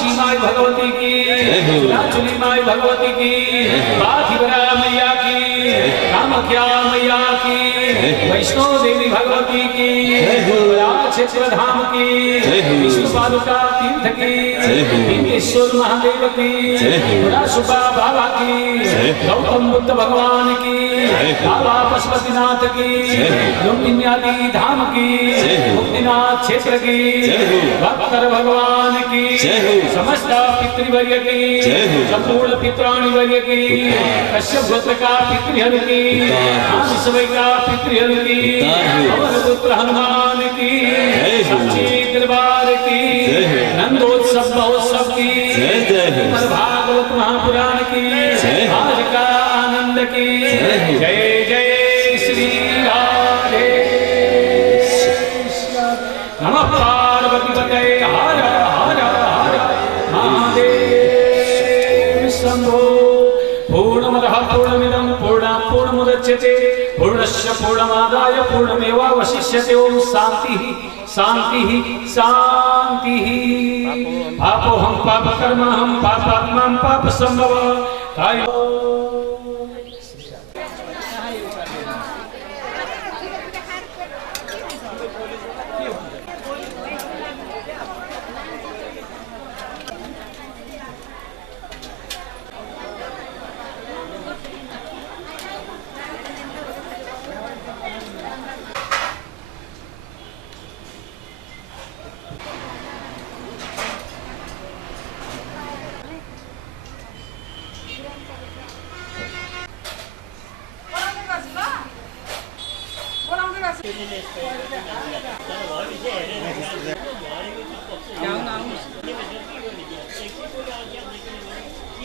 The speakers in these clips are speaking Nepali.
काशी माई भगवती की, चुली माई भगवती की, पाथिवरा मैया की, कामख्या मैया की, वैष्णो देवी भगवती की, क्षेत्र धाम की, विष्णु पादुका तीर्थ की, हिंगेश्वर महादेव की, सुबा बाबा की, गौतम बुद्ध भगवान की, बाबा पशुपतिनाथ की, लुम्बिनी धाम की, मुक्तिनाथ क्षेत्र की, भक्तर भगवान की, समस्त पितृवर्य की, संपूर्ण पितृणी वर्य की, कश्यप गोत्र का पितृहर की, विश्व का पितृहर की, पवन पुत्र हनुमान की, सच्ची दरबार की, नंदोत्सव महोत्सव की, भागवत महापुराण की, आज का आनंद की, जय जय श्री राधे नमः पार्वती पतये हर हर हर महादेव शंभो। पूर्णमदः पूर्णमिदं पूर्णात् पूर्णमुदच्यते पूर्णस्य पूर्णमादाय पूर्णमेवावशिष्यते। ओम शांतिः शांतिः शांतिः। पापोऽहं पापकर्महं पापात्मा पापसंभवः काय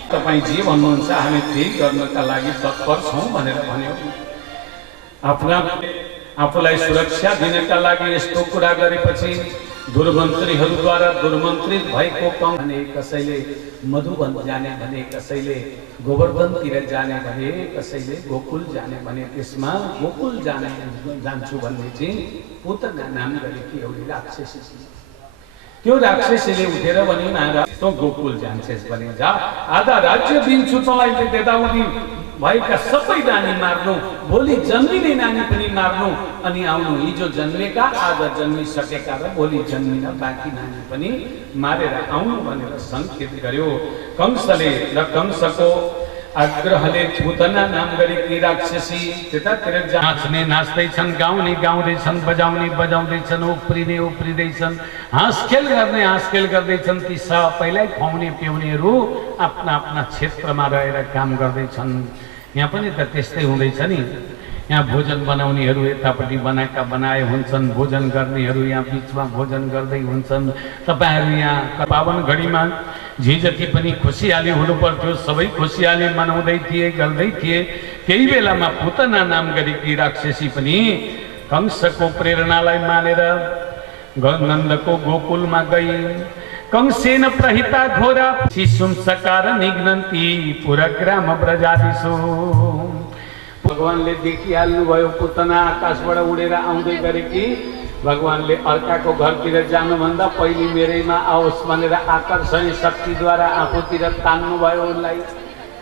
तपाईं जे भन्नुहुन्छ हामी त्यही गर्नका लागि तत्पर छौं भनेर भन्यो। आफूलाई सुरक्षा दिनका लागि यस्तो कुरा गरेपछि दुर्मन्त्रीहरूद्वारा दुर्मन्त्रित भएको कम भने, कसैले मधुवन जाने भने, कसैले गोवर्धनतिर जाने भने, कसैले गोकुल जाने भने, त्यसमा गोकुल जान्छु भन्ने चाहिँ पुतना नाम गरेकी एउटी राक्षसी। त्यो राक्षसीले उठेर भने महाराज तँ गोकुल जान्छेस् भने जा, आधा राज्य दिन्छु तँलाई, त्यताउति भएका सबै नानी मार्नु, भोलि जन्मिने नानी पनि मार्नु, अनि आउनु हिजो जन्मेका आज जन्मिसकेका र भोलि जन्मिन बाँकी नानी पनि मारेर आउनु भनेर सङ्केत गर्यो कंसले। र कंसको आग्रहले पुतना नाम गरेकी राक्षसी त्यतातिर नाच्ने नाच्दैछन्, गाउने गाउँदैछन्, बजाउने बजाउँदैछन्, उफ्रिने उफ्रिँदैछन्, हाँसखेल गर्ने हाँसखेल गर्दैछन्। ती सबैलाई खुवाउने पिउनेहरू आफ्ना आफ्ना क्षेत्रमा रहेर काम गर्दैछन्। यहाँ पनि त त्यस्तै हुँदैछ नि। यहाँ भोजन बनाउनेहरू यतापट्टि बनाए हुन्छन्, भोजन गर्नेहरू यहाँ बिचमा भोजन गर्दै हुन्छन्। तपाईँहरू यहाँ पावन घडीमा जे जति पनि खुसियाली हुनु पर्थ्यो सबै खुसियाली मनाउँदै थिए, गर्दै थिए। त्यही बेलामा पुतना नाम गरेकी राक्षसी पनि कंसको प्रेरणालाई मानेर नन्दको गोकुलमा गई। कंसेन प्रहिता घोरा शिशुं सकार निघ्नन्ति पुरग्राम ब्रजादिषु। भगवानले देखिहाल्नुभयो पुतना आकाशबाट उडेर आउँदै गरेकी। भगवानले अर्काको घरतिर जानुभन्दा पहिले मेरैमा आओस् भनेर आकर्षण शक्तिद्वारा आफूतिर तान्नुभयो उनलाई।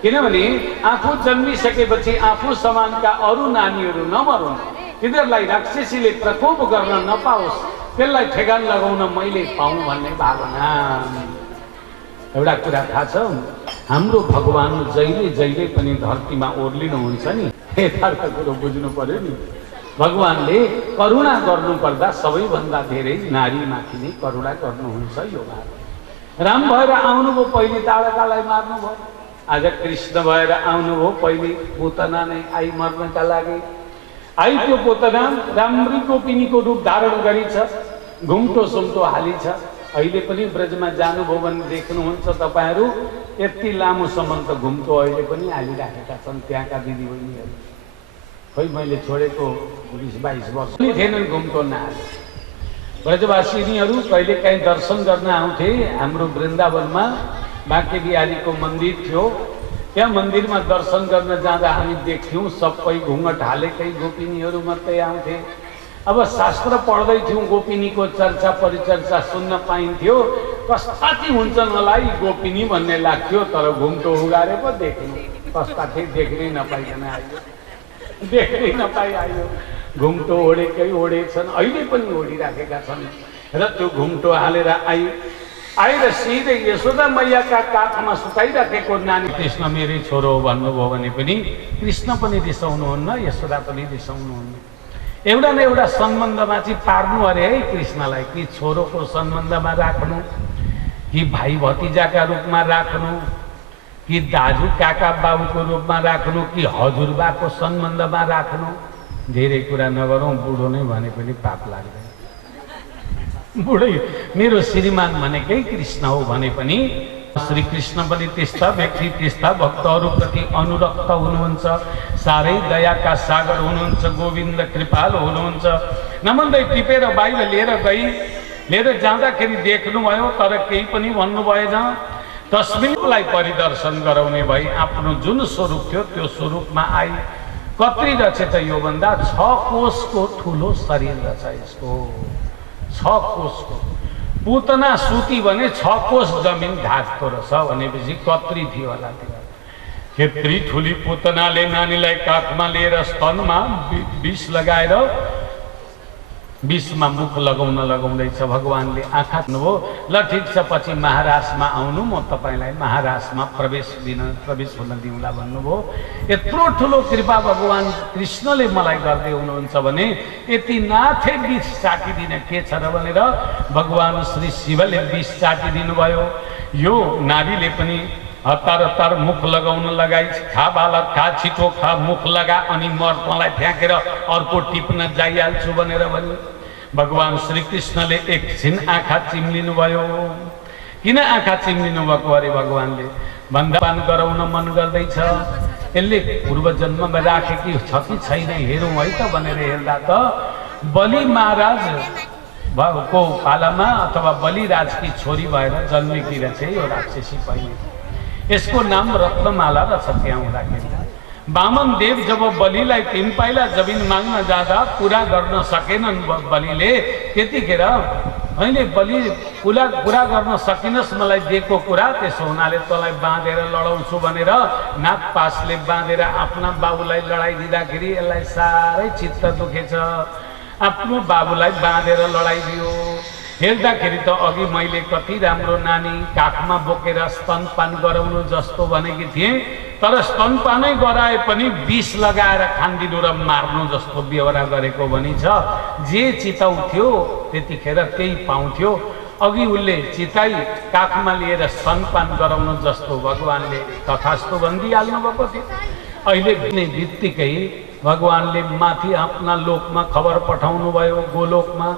किनभने आफू जन्मिसकेपछि आफू समानका अरू नानीहरू नमरुन्, तिनीहरूलाई राक्षसीले प्रकोप गर्न नपाओस्, त्यसलाई ठेगान लगाउन मैले पाऊँ भन्ने भावना। एउटा कुरा थाहा छ, हाम्रो भगवान जहिले जहिले पनि धरतीमा ओर्लिनुहुन्छ नि, यथार्थ कुरो बुझ्नु पर्यो नि। भगवानले करुणा गर्नुपर्दा सबैभन्दा धेरै नारीमाथि नै करुणा गर्नुहुन्छ। यो राम भएर आउनुभयो, पहिले ताडकालाई मार्नुभयो। आज कृष्ण भएर आउनुभयो, पहिले पुतना नै आई मर्नका लागि। आई त्यो पुतना राम्री गोपिनीको रूप धारण गरी छ, घुम्टो सुम्टो हाली छ। अहिले पनि ब्रजमा जानुभयो भने देख्नुहुन्छ तपाईँहरू, यति लामोसम्म त घुम्टो अहिले पनि हालिराखेका छन् त्यहाँका दिदीबहिनीहरू। खोइ मैले छोडेको 20-22 वर्ष थिएनन् घुम्टो नहाले। ब्रजवासिनीहरू कहिले काहीँ दर्शन गर्न आउँथे। हाम्रो वृन्दावनमा बाँके बिहारीको मन्दिर थियो, त्यहाँ मन्दिरमा दर्शन गर्न जाँदा हामी देख्यौँ सबै घुँघट हालेकै गोपिनीहरू मात्रै आउँथे। अब शास्त्र पढ्दै थियौँ, गोपिनीको चर्चा परिचर्चा सुन्न पाइन्थ्यो। कस्ता चाहिँ हुन्छन् होला यी गोपिनी भन्ने लाग्थ्यो, तर घुम्टो उगारे पो देख्नु कस्ता थिए देख्नै नपाइकन आयो, देख्नै नपाइ आयो। घुम्टो ओढेकै ओढेछन्, अहिले पनि ओढिराखेका छन् र त्यो घुम्टो हालेर आएर सिधै यशोदा मैयाका काखमा सुताइराखेको नानी कृष्ण मेरै छोरो हो भन्नुभयो भने पनि कृष्ण पनि रिसाउनुहुन्न, यशोदा पनि रिसाउनुहुन्न। एउटा न एउटा सम्बन्धमा चाहिँ पार्नु अरे है कृष्णलाई, कि छोरोको सम्बन्धमा राख्नु, कि भाइ भतिजाका रूपमा राख्नु, कि दाजु काका बाबुको रूपमा राख्नु, कि हजुरबाको सम्बन्धमा राख्नु। धेरै कुरा नगरौँ, बुढो नै भने पनि पाप लाग्दैन। बुढै मेरो श्रीमान भनेकै कृष्ण हो भने पनि श्री कृष्ण पनि त्यस्ता व्यक्ति, त्यस्ता भक्तहरूप्रति अनुरक्त हुनुहुन्छ, साह्रै दयाका सागर हुनुहुन्छ, गोविन्द कृपाल हुनुहुन्छ। नमन्दै टिपेर बाहिर लिएर जाँदाखेरि देख्नुभयो, तर केही पनि भन्नु भएन। तस्बिरलाई परिदर्शन गराउने भई आफ्नो जुन स्वरूप थियो त्यो स्वरूपमा आई। कत्री रहेछ त योभन्दा 6 कोषको ठुलो शरीर रहेछ यसको, 6 कोषको। पुतना सुती भने 6 कोष जमिन ढाक्दो रहेछ भनेपछि कत्री थियो होला त्यो। खेत्री ठुली पुतनाले नानीलाई काखमा लिएर स्तनमा विष लगाएर विषमा मुख लगाउँदैछ। भगवानले आँखा हो, ल ठिक छ, पछि महाराजमा आउनु, म तपाईँलाई महाराजमा प्रवेश हुन दिउँला भन्नुभयो। यत्रो ठुलो कृपा भगवान कृष्णले मलाई गर्दै हुनुहुन्छ भने यति नाथे विष चाटिदिने के छ र भनेर भगवान श्री शिवले विष चाटिदिनु भयो। यो नारीले पनि हतार मुख लगाउन लगाई, खा बालक खा, छिटो खा, मुख लगा, अनि मर्तलाई फ्याँकेर अर्को टिप्न जाइहाल्छु भनेर भन्यो। भगवान श्री कृष्णले एकछिन आँखा चिम्लिनु भयो। किन आँखा चिम्लिनु भएको अरे भगवानले भन्दा पान गराउन मन गर्दैछ, यसले पूर्व जन्ममा राखेकी छ कि छैन हेरौँ है त भनेर हेर्दा त बलि महाराज को पालामा अथवा बलिराजकी छोरी भएर जन्मेकी रहेछ यो राक्षसी पहिले। यसको नाम रत्नमाला रहेछ। त्यहाँ हुँदाखेरि वामन देव जब बलिलाई 3 पाइला जमिन माग्न जाँदा पुरा गर्न सकेनन् बलिले, त्यतिखेर अहिले बलि पुरा गर्न सकिनस् मलाई दिएको कुरा, त्यसो हुनाले तँलाई बाँधेर लडाउँछु भनेर नागपासले बाँधेर आफ्ना बाबुलाई लडाइदिँदाखेरि यसलाई साह्रै चित्त दुखेछ। आफ्नो बाबुलाई बाँधेर लडाइदियो। हेर्दाखेरि त अघि मैले कति राम्रो नानी काखमा बोकेर स्तनपान गराउनु जस्तो भनेकी थिएँ, तर स्तनपानै गराए पनि विष लगाएर खान्दिनु र मार्नु जस्तो बेहोरा गरेको भनिन्छ। जे चिताउँथ्यो त्यतिखेर त्यही पाउँथ्यो। अघि उसले चिताई काखमा लिएर स्तनपान गराउनु जस्तो भगवानले तथास्तु भनिदिइहाल्नु भएको थियो। अहिले नै बित्तिकै भगवानले माथि आफ्ना लोकमा खबर पठाउनु भयो, गोलोकमा।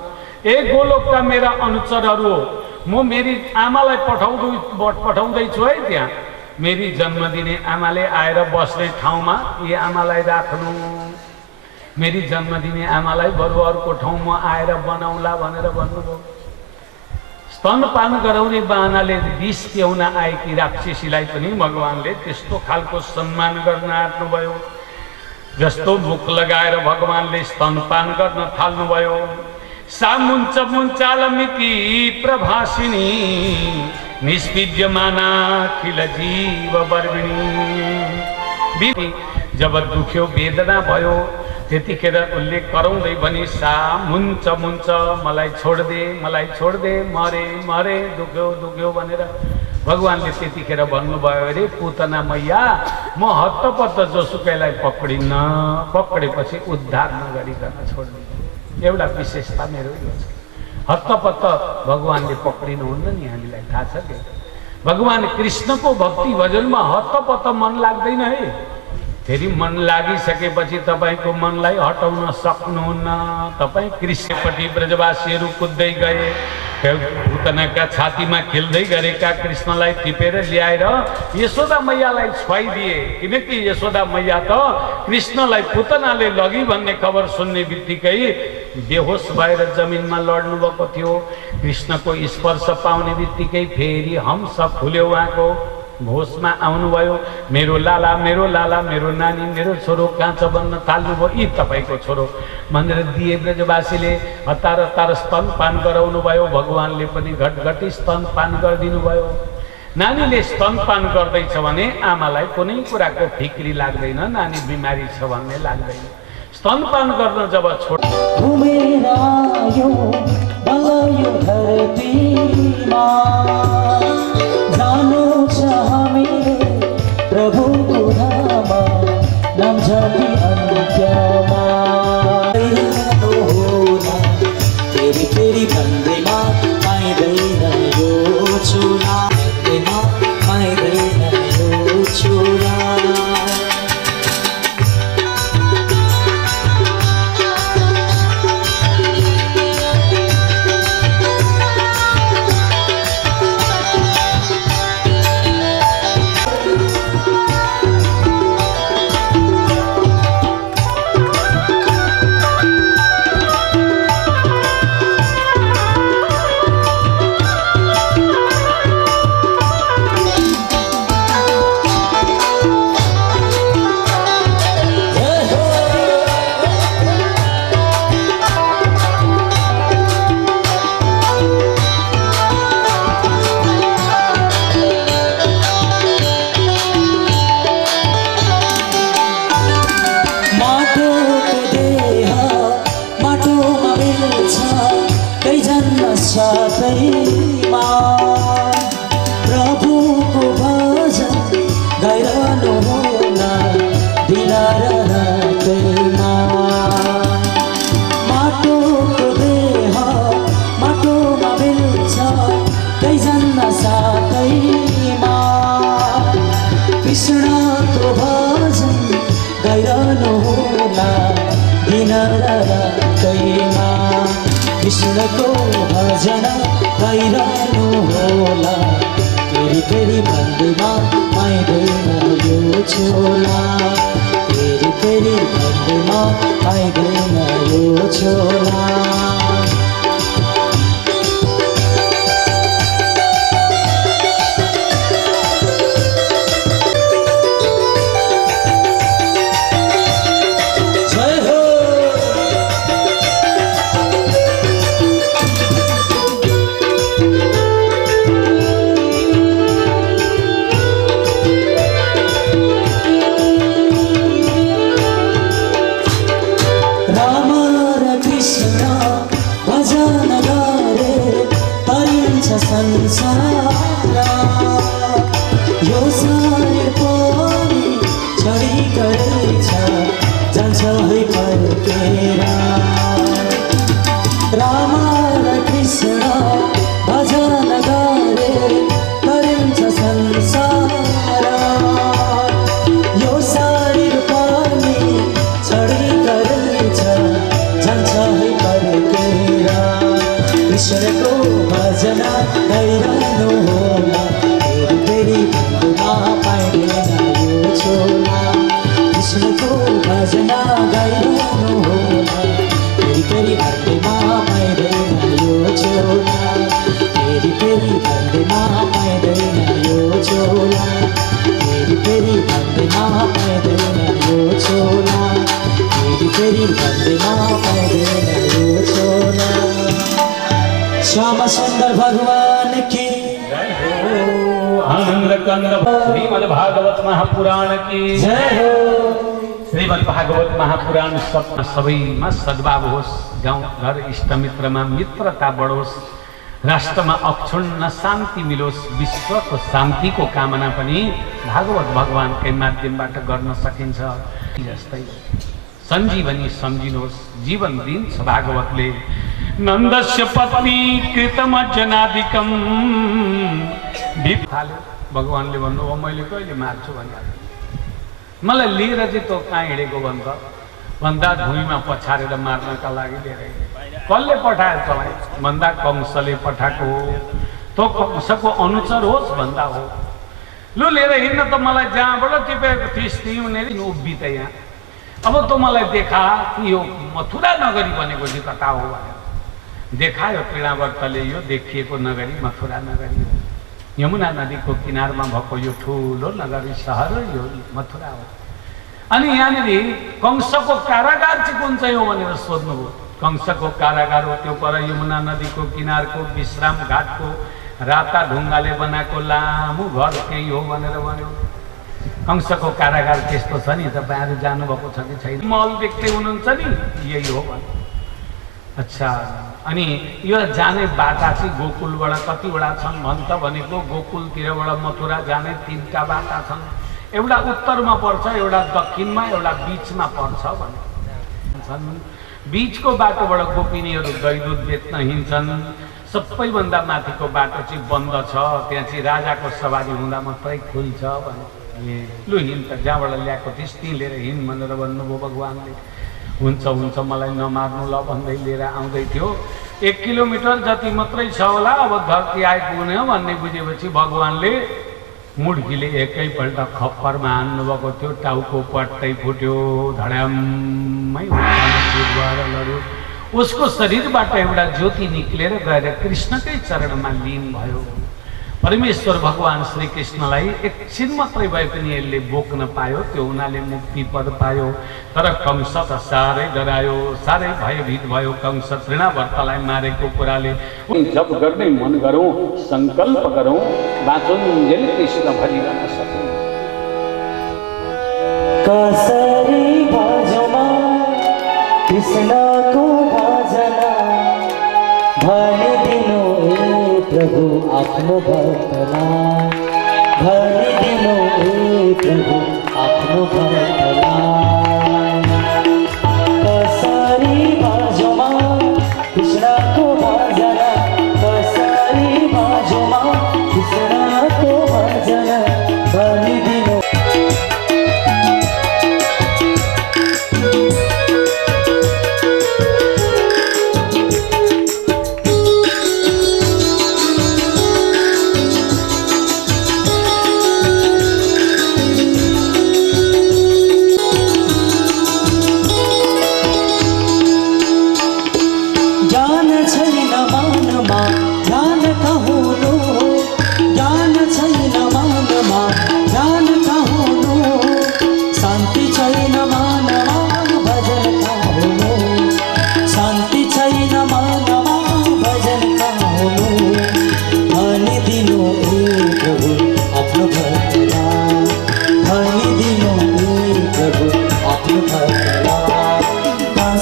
गोलोकका मेरा अनुचरहरू हो, म मेरी आमालाई पठाउँदैछु है। त्यहाँ मेरी जन्म दिने आमाले आएर बस्ने ठाउँमा यी आमालाई राख्नु, मेरी जन्म दिने आमालाई बरु अर्को ठाउँमा आएर बनाउला भनेर भन्नुभयो। स्तनपान गराउने बाहनाले विष पिउन आएकी राक्षसीलाई पनि भगवानले त्यस्तो खालको सम्मान गर्न आँट्नुभयो। जस्तो मुख लगाएर भगवानले स्तनपान गर्न थाल्नुभयो। सा मुञ्च मुञ्चालमिति प्रभासिनी निष्पीड्यमाना खिल जीव वर्मिणी। जब दुख्यो वेदना भयो त्यतिखेर उसले कराउँदै भनी, सा मुञ्च मुञ्च मलाई छोड दे, मरे दुख्यो भनेर भगवानले त्यतिखेर भन्नुभयो अरे पुतना मैया म हत्तपत्त जोसुकैलाई पक्रेपछि उद्धार नगरिकन छोड्दिनु। एउटा विशेषता मेरो यो छ, हत्तपत्त भगवानले पक्रिनुहुन्न नि। हामीलाई थाहा छ कि भगवान कृष्णको भक्ति भजनमा हत्तपत्त मन लाग्दैन है। फेरि मन लागिसकेपछि तपाईँको मनलाई हटाउन सक्नुहुन्न। तपाईँ कृष्णपट्टि ब्रजवासीहरू कुद्दै गए, पुतनाका छातीमा खेल्दै गरेका कृष्णलाई टिपेर ल्याएर यशोदा मैयालाई छुवाइदिए। किनकि यशोदा मैया त कृष्णलाई पुतनाले लगी भन्ने खबर सुन्ने बित्तिकै बेहोस भएर जमिनमा लड्नु भएको थियो। कृष्णको स्पर्श पाउने बित्तिकै फेरि हंस फुल्यो उहाँको। होसमा आउनुभयो। मेरो लाला मेरो नानी मेरो छोरो कहाँ छ भन्न थाल्नुभयो। यी तपाईँको छोरो भनेर दिए ब्रजवासीले हतार हतार स्तनपान गराउनु भयो। भगवानले पनि घटघटी स्तनपान गरिदिनु भयो। नानीले स्तनपान गर्दैछ भने आमालाई कुनै कुराको फिक्री लाग्दैन, नानी बिमारी छ भन्ने लाग्दैन। स्तनपान गर्न जब छोड घुमेर आयो बल्यो धरतीमा, जानु छ हामीले प्रभुको धाम, नाम जपी अन्त्यमा होला। फेरि फेरि भन्दैमा पाइँदैन यो छोरा, पाइँदैन यो छोरा। साथैमा प्रभुको भजन गाइरहनु होला दिन र रातैमा। माटोको देह माटोमा मिल्छ कैजना साथैमा, कृष्णको भजन गाइरहनु होला दिन र रातैमा। कृष्णको भजन गाइरहनु होला, फेरि फेरि भन्दैमा पाइँदैन यो छोरा, फेरि फेरि भन्दैमा पाइँदैन यो छोरा। संसार यो शरीर पनि छडी गरेछ, जान्छ है फर्केर। राम र कृष्ण भजन गरे तरिन्छ संसार, यो शरीर पनि छडी गरेछ, जान्छ है फर्केर। कृष्णको भजन गाइरहनु होला, फेरि फेरि भन्दैमा पाइँदैन यो छोरा। कृष्णको भजन गाइरहनु होला, फेरि फेरि भन्दैमा पाइँदैन यो छोरा, फेरि फेरि भन्दैमा पाइँदैन यो छोरा, फेरि फेरि भन्दैमा पाइँदैन यो छोरा, फेरि फेरि भन्दैमा पाइँदैन यो छोरा। श्याम सुंदर भगवान की जय हो। आनंद कंद श्रीमद् भागवत महापुराण की जय हो। श्रीमद् भागवत महापुराण सबैमा सद्भाव होस्, गाउँ घर इष्टमित्रमा मित्रता बढोस्, राष्ट्रमा अक्षुण्ण शान्ति मिलोस्, विश्वको शान्तिको कामना पनि भागवत भगवानकै माध्यमबाट गर्न सकिन्छ। जस्तै सञ्जीवनी सम्झिनुहोस्, जीवन दिन्छ भागवतले। नन्दस्य पत्नी कृतमज्जनादिकम थाल्यो। भगवानले भन्नुभयो मैले कहिले मार्छु भने मलाई लिएर चाहिँ तँ कहाँ हिँडेको भन्दा भुइँमा पछारेर मार्नका लागि लिएर कसले पठायो तँलाई भन्दा कंसले पठाएको हो, तँ कंसको अनुचर होस् भन्दा हो। लु लिएर हिँड्न त मलाई जहाँबाट टिपेको थिइस् तिमीले उभित यहाँ, अब तँ मलाई देखा यो मथुरा नगरी भनेको चाहिँ कता हो भनेर देखायो। पीडावर्तले यो देखिएको नगरी मथुरा नगरी हो। यमुना नदीको किनारमा भएको यो ठुलो नगरी सहर यो मथुरा हो। अनि यहाँनिर कंसको कारागार चाहिँ कुन चाहिँ हो भनेर सोध्नुभयो। कंसको कारागार हो त्यो पर यमुना नदीको किनारको विश्राम घाटको राता ढुङ्गाले बनाएको लामो घर केही हो भनेर भन्यो। कंसको कारागार त्यस्तो छ नि, तपाईँहरू जानुभएको छ कि छैन? महल देख्दै हुनुहुन्छ नि, यही हो भने। अच्छा, अनि यो जाने बाटा चाहिँ गोकुलबाट कतिवटा छन् भन्छ भनेको गोकुलतिरबाट मथुरा जाने 3 बाटा छन्। एउटा उत्तरमा पर्छ, एउटा दक्षिणमा, एउटा बिचमा पर्छ भने छन्। बिचको बाटोबाट गोपिनीहरू दही दुध बेच्न हिँड्छन्। सबैभन्दा माथिको बाटो चाहिँ बन्द छ, त्यहाँ चाहिँ राजाको सवारी हुँदा मात्रै खुल्छ भने। लु हिँड त, जहाँबाट ल्याएको थिइस् त्यहीँ लिएर हिँड भनेर भन्नुभयो भगवान्ले। हुन्छ हुन्छ मलाई नमार्नु ल भन्दै लिएर आउँदै थियो। 1 किलोमिटर जति मात्रै छ होला, अब धरती आइपुग्ने हो भन्ने बुझेपछि भगवान्ले मुड्कीले एकैपल्ट खप्परमा हान्नुभएको थियो। टाउको पट्टै फुट्यो, धड्याम्मै भएर लड्यो। उसको शरीरबाट एउटा ज्योति निक्लेर गएर कृष्णकै चरणमा लीन भयो। परमेश्वर भगवान श्री कृष्णलाई एकछिन मात्रै भए पनि यसले बोक्न पायो, त्यो हुनाले मुक्ति पद पायो। तर कंस त साह्रै डरायो, साह्रै भयभीत भयो। कंस तृणावर्तलाई मारेको कुराले जब गर्नै मन गरौँ, संकल्प गरौँ, बाँचुन्जेल कृष्ण भजिरहन सकौँ। कसरी भजमा कृष्णको भजना भनिदिनु हे प्रभु आफ्नो भक्तलाई, भनिदिनु हे प्रभु आफ्नो भक्तलाई। कसरी भजमा कृष्णको भजना, कसरी भजमा कृष्णको भजना भनिदिनु।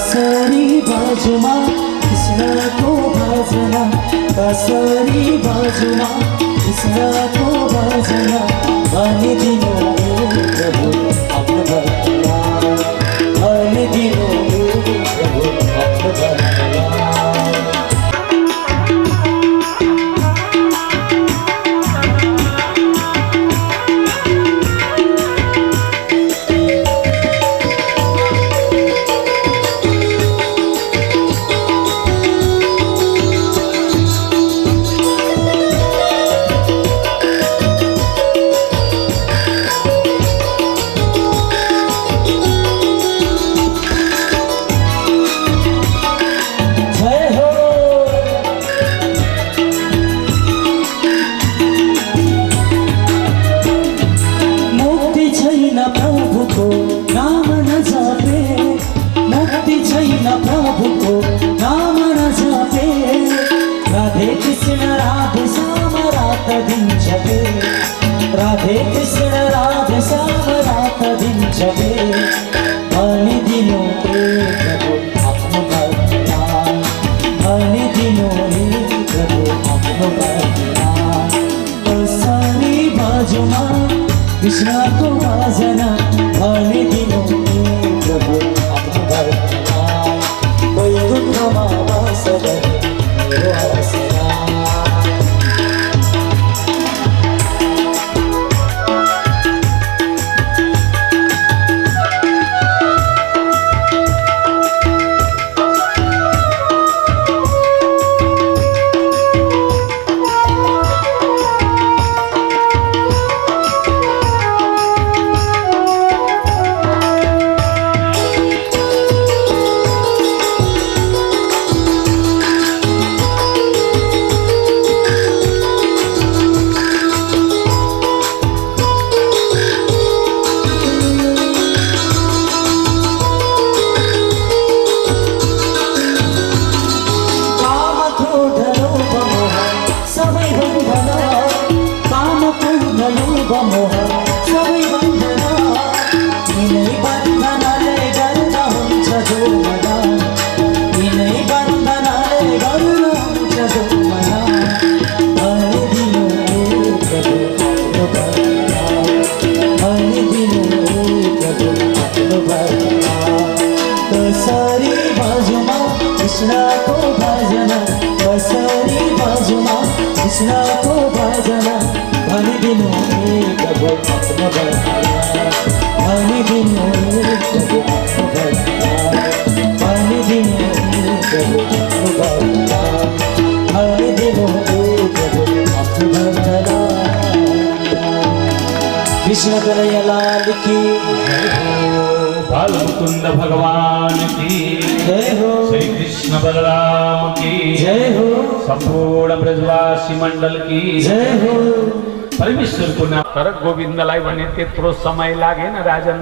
कसरी भजमा कृष्णको भजना भनिदिनु प्रभु आफ्नो भक्तलाई, भनिदिनु प्रभु आफ्नो भक्तलाई। कृष्णको भजना भनिदिनु प्रभु आफ्नो भक्तलाई, वैकुण्ठमा वास गर्ने मेरो आशा। मोह सबै बन्धना यिनै बन्धनाले गर्दा हुन्छ जो मदान यिनै बन्धनाले गर्दा हुन्छ जो मदान भनिदिनु प्रभु आफ्नो भरमा भनिदिनु प्रभु आफ्नो भरमा कसरी बाजुमा कृष्णको भजना कसरी बाजुमा कृष्णको भजना भनिदिनु प्रभु आफ्नो भरमा भनिदिनु प्रभु आफ्नो भरमा भनिदिनु प्रभु आफ्नो भरमा भनिदिनु प्रभु आफ्नो भरमा कृष्ण कन्हैया लाल की बालमुकुंद भगवान की जय हो श्री कृष्ण बलराम की जय हो संपूर्ण ब्रजवासी मंडल की जय हो परमेश्वरको नाम तर गोविन्दलाई भने त्यत्रो समय लागेन राजन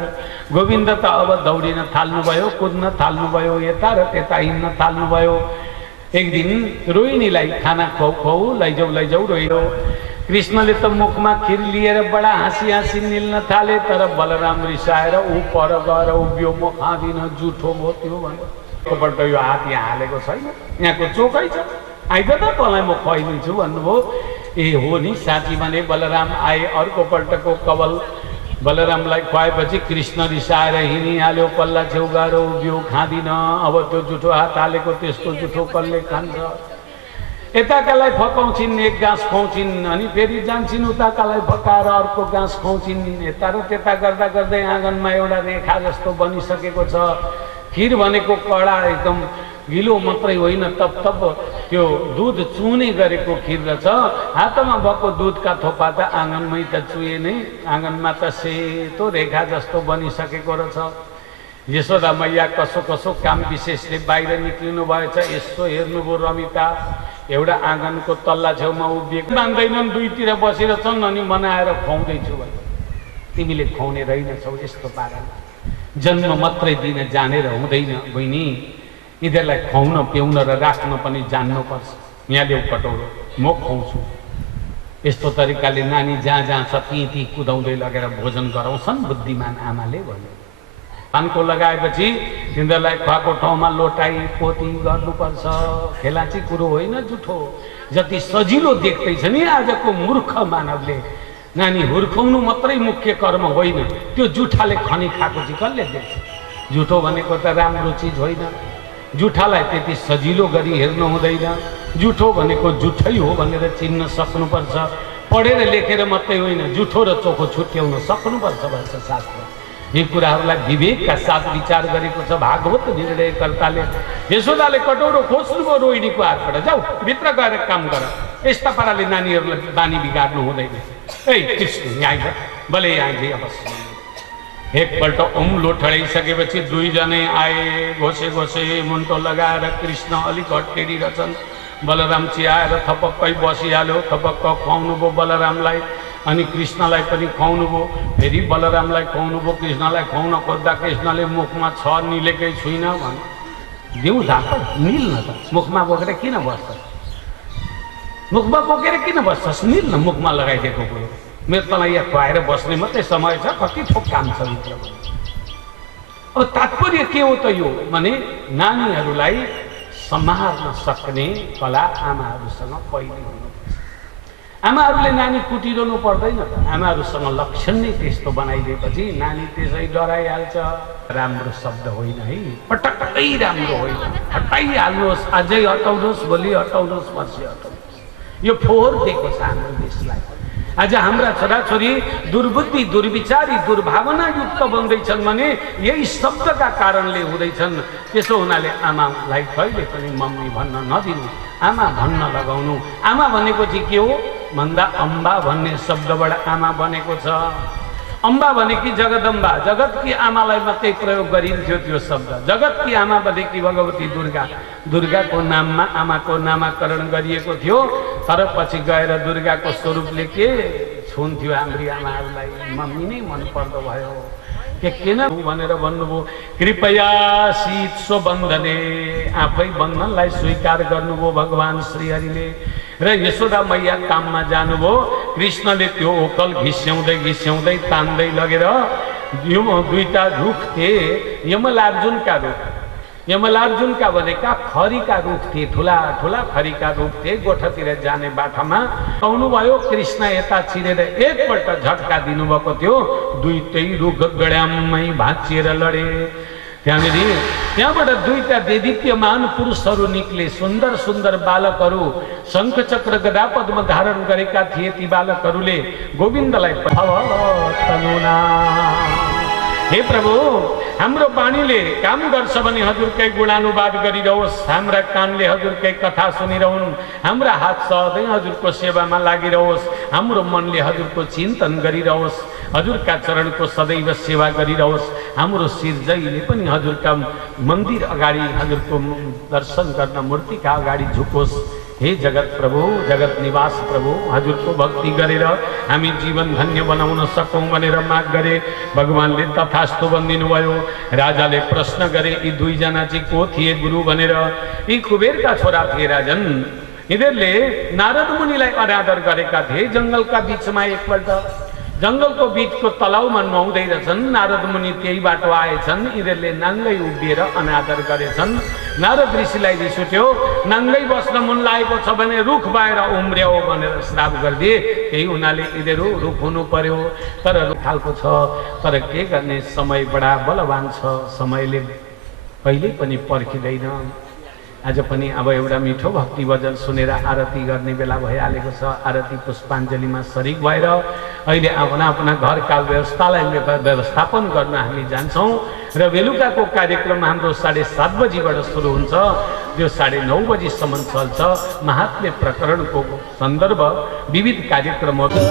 गोविन्द त अब दौडिन थाल्नुभयो कुद्न थाल्नुभयो यता र त्यता हिँड्न थाल्नुभयो एक दिन रोहिणीलाई खाना खुवाऊ लैजाऊ रोइरो कृष्णले त मुखमा खिर लिएर बडा हाँसी हाँसी निल्न थाले तर बलराम रिसाएर ऊ पर गएर उभियो म खाँदिन जुठो म त्यो भन्नुपल्ट यो हात यहाँ हालेको छैन यहाँको चोकै छ आइद त तँलाई म खुवाइदिन्छु भन्नुभयो ए हो नि साथी भने बलराम आए अर्कोपल्टको कवल बलरामलाई खुवाएपछि कृष्ण रिसाएर हिँडिहाल्यो पल्ला छेउ गएर उभियो खाँदिन अब त्यो जुठो हात हालेको त्यसको जुठो कसले खान्छ यताकालाई फकाउँछिन् एक गाँस खुवाउँछिन् अनि फेरि जान्छन् उताकालाई फकाएर अर्को गाँस खुवाउँछिन् यता र त्यता गर्दा गर्दै आँगनमा एउटा रेखा जस्तो बनिसकेको छ खिर भनेको कडा एकदम गिलो मात्रै होइन तप तप त्यो दुध चुने गरेको खिर रहेछ हातमा भएको दुधका थोपा त आँगनमै त चुए नै आँगनमा त सेतो रेखा जस्तो बनिसकेको रहेछ यशोदा मैया कसो कसो काम विशेषले बाहिर निक्लिनु भएछ यसो हेर्नुभयो रमिता एउटा आँगनको तल्ला छेउमा उभिएको मान्दैनन् दुईतिर बसेर छन् अनि मनाएर खुवाउँदैछु भने तिमीले खुवाउने रहेनछौ यस्तो पाराले जन्म मात्रै दिन जानेर हुँदैन बहिनी यिनीहरूलाई खुवाउन पिउन र राख्न पनि जान्नुपर्छ यहाँ ल्याउ कटौरो म खुवाउँछु यस्तो तरिकाले नानी जहाँ जहाँ छ ती कुदाउँदै लगेर भोजन गराउँछन् बुद्धिमान आमाले भन्यो पानको लगाएपछि तिनीहरूलाई खुवाएको ठाउँमा लोटाई पोती गर्नुपर्छ खेलाची कुरो होइन जुठो जति सजिलो देख्दैछ नि आजको मूर्ख मानवले नानी हुर्काउनु मात्रै मुख्य कर्म होइन त्यो जुठाले खनी खाएको चाहिँ कसले देख्छ जुठो भनेको त राम्रो चिज होइन जुठालाई त्यति सजिलो गरी हेर्नु हुँदैन जुठो भनेको जुठै हो भनेर चिन्न सक्नुपर्छ पढेर लेखेर मात्रै होइन जुठो र चोखो छुट्याउन सक्नुपर्छ भन्छ शास्त्र यी कुराहरूलाई विवेकका साथ विचार गरेको छ भागवत निर्णयकर्ताले यशोदाले कटौरो खोज्नुभयो रोहिणीको हातबाट जाऊ भित्र गएर काम गर यस्ता पाराले नानीहरूलाई बानी बिगार्नु हुँदैन ए कृष्ण यहाँ आइज भले यहाँ आइज अवश्य एकपल्ट औँलो ठडाइसकेपछि दुईजनै आए घोसे घोसे मुन्टो लगाएर कृष्ण अलिक हट्टेरिरहेछन् बलराम चियाएर थपक्कै बसिहाल्यो थपक्क खुवाउनु भयो बलरामलाई अनि कृष्णलाई पनि खुवाउनु भयो फेरि बलरामलाई खुवाउनु भयो कृष्णलाई खुवाउन खोज्दा कृष्णले मुखमा छ निलेकै छुइनँ भने देऊ धाक निल न त मुखमा बोकेर किन बस्छस् मुखमा बोकेर किन बस्छस् निल न मुखमा लगाइदिएको कुरो मेरो तँलाई यहाँ खुवाएर बस्ने मात्रै समय छ कति थोक काम छ भित्र अब तात्पर्य के हो त यो भने नानीहरूलाई सम्हाल्न सक्ने कला आमाहरूसँग पहिले हुनुपर्छ आमाहरूले नानी कुटिरहनु पर्दैन त आमाहरूसँग लक्षण नै त्यस्तो बनाइदिएपछि नानी त्यसै डराइहाल्छ राम्रो शब्द होइन है पटक्कै राम्रो होइन हटाइहाल्नुहोस् अझै हटाउनुहोस् भोलि हटाउनुहोस् पर्सि हटाउनुहोस् यो फोहोर दिएको छ हाम्रो देशलाई आज हाम्रा छोराछोरी दुर्बुद्धि दुर्विचारी दुर्भावना युक्त बन्दैछन् भने यही शब्दका कारणले हुँदैछन् त्यसो हुनाले आमालाई कहिले पनि मम्मी भन्न नदिनु आमा भन्न लगाउनु आमा भनेको चाहिँ के हो भन्दा अम्बा भन्ने शब्दबाट आमा बनेको छ अम्बा भनेकी जगदम्बा जगतकी आमालाई मात्रै प्रयोग गरिन्थ्यो त्यो शब्द जगतकी आमा भनेकी भगवती दुर्गा दुर्गाको नाममा आमाको नामाकरण गरिएको थियो तर पछि गएर दुर्गाको स्वरूपले के छुन्थ्यो हाम्री आमाहरूलाई मम्मी नै मन पर्दो भयो के किन भनेर भन्नुभयो कृपया शीत स्वबन्धने आफै बन्धनलाई स्वीकार गर्नुभयो भगवान श्रीहरिले र यशोदा मैया काममा जानुभयो। कृष्णले त्यो ओकल घिस्याउँदै घिस्याउँदै तान्दै लगेर यो दुईटा रुख थिए यमलार्जुनका रुख। यमलार्जुनका भनेका खरीका रुख थिए, ठुला ठुला खरीका रुख थिए। गोठतिर जाने बाटोमा आउनुभयो। कृष्ण यता छिरेर एकपल्ट झट्का दिनुभएको थियो, दुईटै रुख गड्याममै भाँचिएर लडे। त्यहाँबाट दुईटा देदीप्यमान पुरुषहरू निक्ले, सुन्दर सुन्दर बालकहरू, शङ्ख चक्र गदा पद्म धारण गरेका थिए। ती बालकहरूले गोविन्दलाई तनुना, हे प्रभु हाम्रो वाणीले काम गर्छ भने हजुरकै गुणानुवाद गरिरहोस्, हाम्रा कानले हजुरकै कथा सुनिरहन्, हाम्रा हात सधैँ हजुरको सेवामा लागिरहोस्, हाम्रो मनले हजुरको चिन्तन गरिरहोस्, हजुरका चरणको सदैव सेवा गरिरहोस्, हाम्रो शिर जहिले पनि हजुरका मन्दिर अगाडि हजुरको दर्शन गर्न मूर्तिका अगाडि झुकोस्। हे जगत प्रभु, जगत निवास प्रभु, हजुरको भक्ति गरेर हामी जीवन धन्य बनाउन सकौँ भनेर माग गरे। भगवानले तथास्तु भनिदिनु भयो। राजाले प्रश्न गरे, यी दुईजना चाहिँ को थिए गुरु भनेर? यी कुबेरका छोरा थिए राजन। यिनीहरूले नारद मुनिलाई अनादर गरेका थिए। जङ्गलका बिचमा एकपल्ट जङ्गलको बिचको तलाउमा नुहाउँदै रहेछन्। नारद मुनि त्यही बाटो आएछन्। यिनीहरूले नाङ्गै उभिएर अनादर गरेछन्। नारद ऋषिलाई रिस उठ्यो, नाङ्गै बस्न मन लागेको छ भने रुख भएर उम्र्याओ भनेर श्राप गरिदिए। त्यही हुनाले यिनीहरू रुख हुनु पर्यो। तर रुख खालको छ, तर के गर्ने, समय बडा बलवान छ, समयले कहिल्यै पनि पर्खिँदैन। आज पनि अब एउटा मिठो भक्ति भजन सुनेर आरती गर्ने बेला भइहालेको छ। आरती पुष्पाञ्जलीमा सरिक भएर अहिले आफ्ना आफ्ना घरका व्यवस्थालाई व्यवस्थापन गर्न हामी जान्छौँ। र बेलुकाको कार्यक्रम हाम्रो 7:30 बजीबाट सुरु हुन्छ, जो 9:30 बजीसम्म चल्छ। महात्म्य प्रकरणको सन्दर्भ विविध कार्यक्रमहरू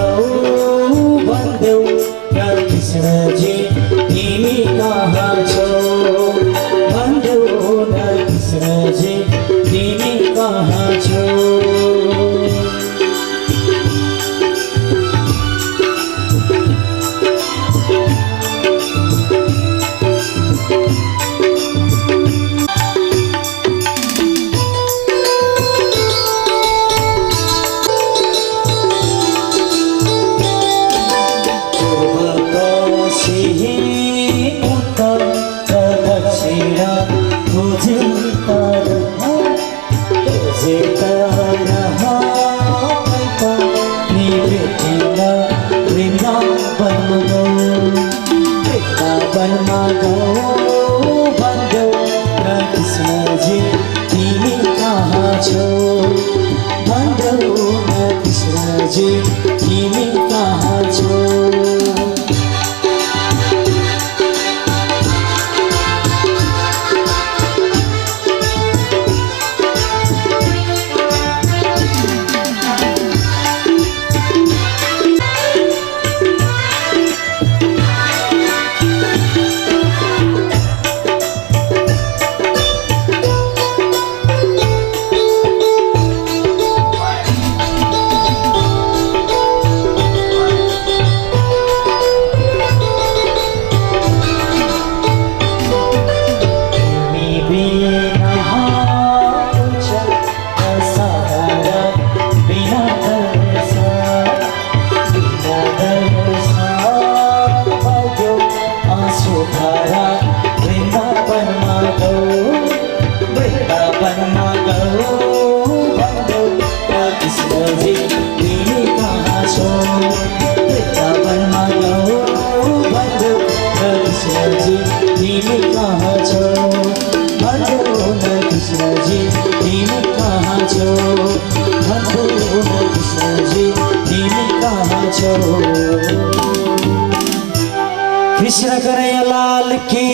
कृष्ण कन्हैया लाल की।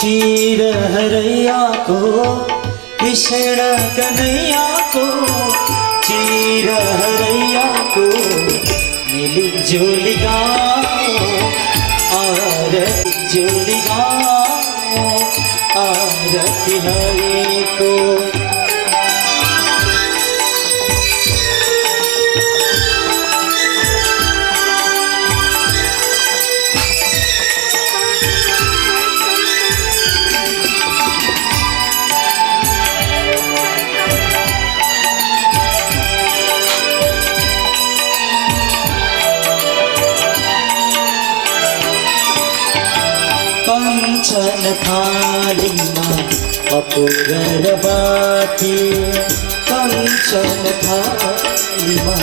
चीर हरैया को कृष्ण कन्हैया को, चीर हरैया को मिली जुली गाओ, आरती जुली गाओ, आरती हरि को। थालीमा अपुरर बाटी कंचन थालीमा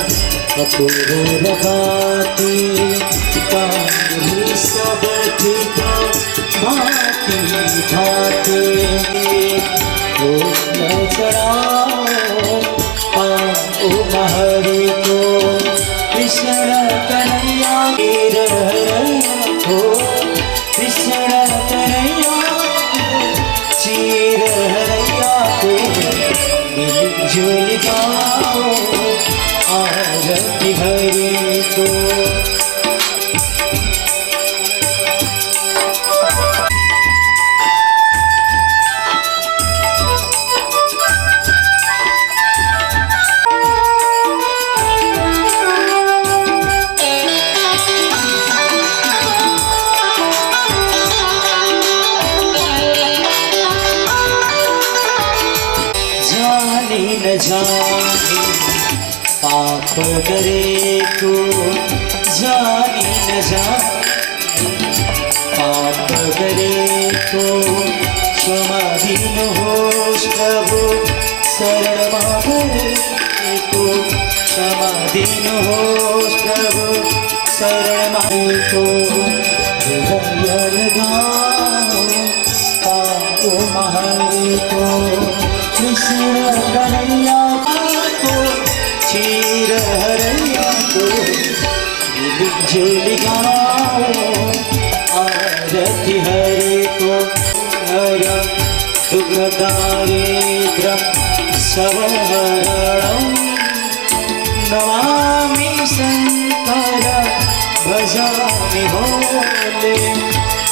अपुरर बाटी काली सब ठिक भाती भाती ओ नजराओ पाओ महरी को कृष्ण कन्हैया हो कृष्ण कन्हैया चीर हरैया को मिलजुल गाओ आरती हरि को। जाने न जाने पाप करे को जाने न जाने पाप करे को क्षमा दिन हो प्रभु शरण माधरे को क्षमा दिन हो प्रभु शरण माधरे को हृदय लगाओ पाओ महरे को कृष्ण कन्हैया को चीर हरैया को मिलजुल गाओ आरती हरि को। हर दुख दारिद्र्यं सर्वहरणं नमामि शंकर भजामि भोले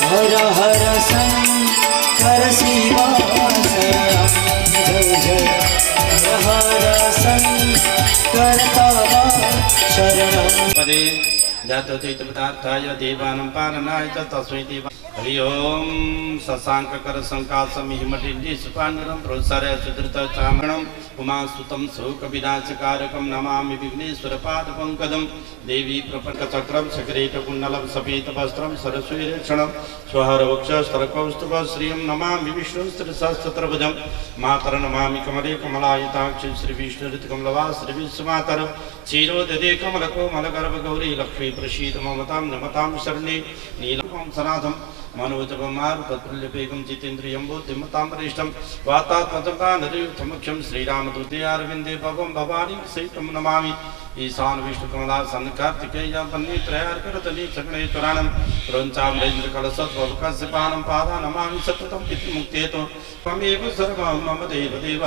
हर हर शंकर शिवा पदे जातो चैत पदार्थाय देवानं पालनाय च तस्मै देवा। हरि ओम शशांक कर संकासम हिमटिंडी सुपांडरम प्रोत्सार्य सुधृत चामणम उमासुतम शोक विनाशकारकम नमामि विघ्नेश्वर पाद पंकजम। देवी प्रपंच चक्रम सकरेट कुंडलम सफेद वस्त्रम सरस्वती रक्षणम स्वहर वक्ष स्तरकौस्तुभ श्रियं नमामि विष्णु सहस्त्रभुजम। मातर नमामि कमले कमलायताक्षी श्री विष्णु कमलवा श्री विश्वमातर क्षीरोदधे कमलकोमल गर्भ गौरी लक्ष्मी प्रसीद ममतां नमतां शरणे नीलकं सनाथम मनोजपमार तत्पुल्यपेगं जितेन्द्रियं बुद्धिमतां वरिष्ठं वातात्मजकानरयुक्तमक्षं श्रीरामदूतेऽरविन्दे भवं भवानी सहितं नमामि। ईशान विष्णु कमला सन कार्तिकेय वन्नी त्रयार्करतली सकणे पुराणं प्रोञ्चाम्रेन्द्र कलशत्वकस्यपानं पादा नमामि सततं पितृमुक्तेतो त्वमेव सर्वं मम देवदेव।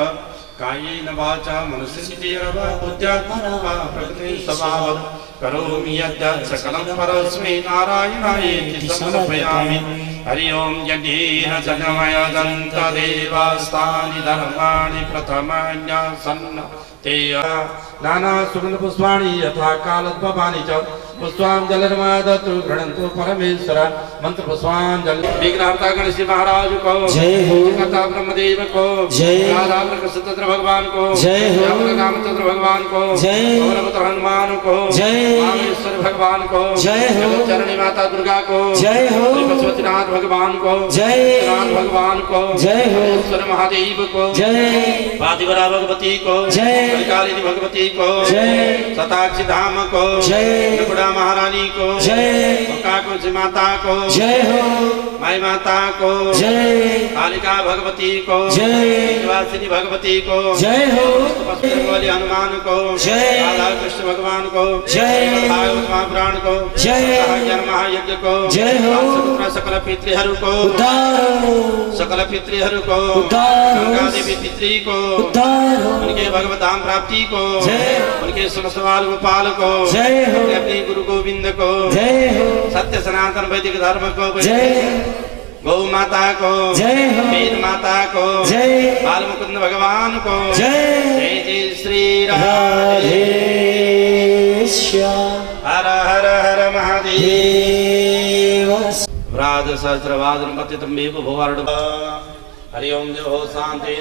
कायेन वाचा मनसेन्द्रियर्वा बुद्ध्यात्मना वा प्रकृते स्वभावः करोमि यद्यत् सकलं परस्मै नारायणायेति समर्पयामि। हरि ओम यज्ञेन जगमयदन्तदेवास्तानि धर्माणि प्रथमन्यासन्न ते नाना सुगंध पुष्पाणि यथा कालोद्भवानि च पुष्पाञ्जलिर्मादतु गृह्णन्तु परमेश्वर मंत्र पुष्पाञ्जलि। विघ्नहर्ता गणेश महाराज को जय हो। कथा ब्रह्मदेव को जय। राधा कृष्णचंद्र भगवान को जय हो। रामचंद्र भगवान को जय। पवनपुत्र हनुमान को जय। रामेश्वर भगवान को जय हो। चरणी माता दुर्गा को जय हो। पशुपतिनाथ भगवान को जय। राम भगवान को जय हो। ईश्वर महादेव को जय। पातिवरा भगवती को जय। कालिनी भगवती को जय। सताक्षी धाम को जय। त्रिपुरा महारानी को जय। काकुंज माता को जय हो। माई माता को जय। कालिका भगवती को जय। वासिनी भगवती को जय हो। वाली हनुमान को जय। राधा कृष्ण भगवान को जय। भागवत महापुराण को जय। महायज्ञ को जय हो। सकल पितृहरु को उद्धारो सकल पितृहरु को उद्धारो गंगा देवी पितृ को उद्धारो उनके भगवत धाम प्राप्ति को जय। उनके समस्त बाल गोपाल को जय हो। अपने गुरु गोविंद को जय हो। सत्य सनातन वैदिक धर्म को जय। गौ माता को जय हो। वेद माता को जय। बाल मुकुंद भगवान को जय। जय जय श्री राधे श्याम हर हर हर महादेव। देव व्राज सहस्रवादन पतितं मेव भवार्ड। हरि ओम जो हो शांति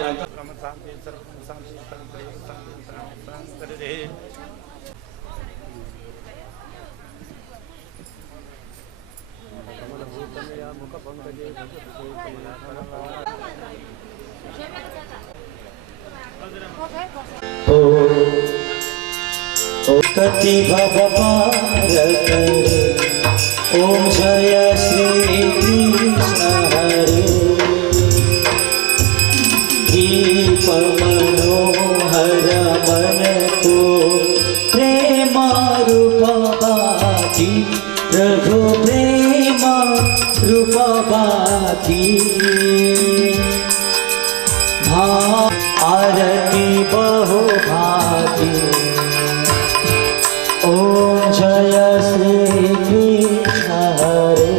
कति भव पार करे ओम जय श्री कृष्ण हरे दीप मनोहर मन को प्रेम रूप बाती प्रभु प्रेम रूप बाती आरती बहु भाती ओम जय श्री कृष्ण हरे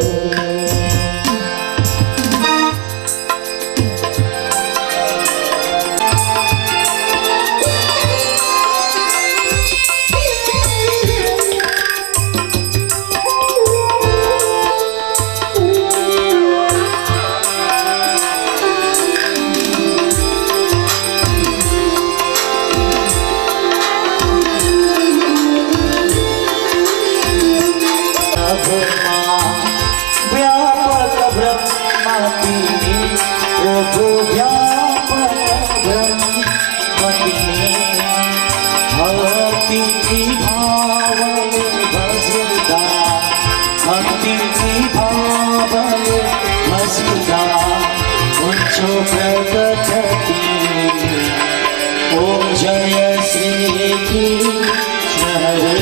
ओम जय श्री कृष्ण हरे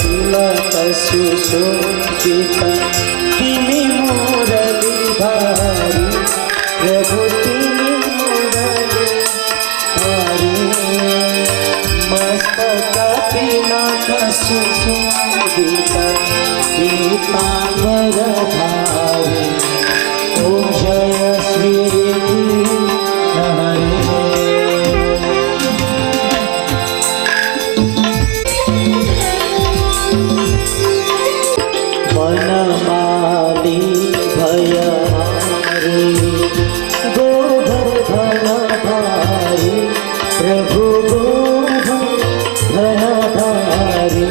तिलक सुशोभित तिमि मुरली भारी प्रभु तिमि मुरली भारी मस्तक तिलक सुशोभित पीताम्बर भारी ओम जय श्री कृष्ण हरे बनमाली भयहारी गोवर्धन भारी प्रभु गोवर्धन भारी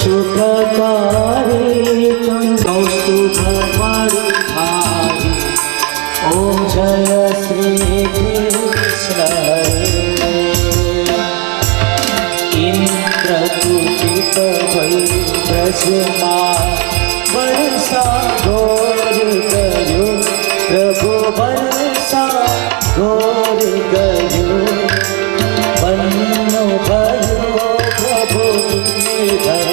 सुखकारी कौस्तुभ भारी ओम जय श्री कृष्ण इंद्रकुटित भई ब्रजमा वर्षा घोर गयो प्रभु वर्षा घोर गयो बन्नो भयो प्रभु गिरधर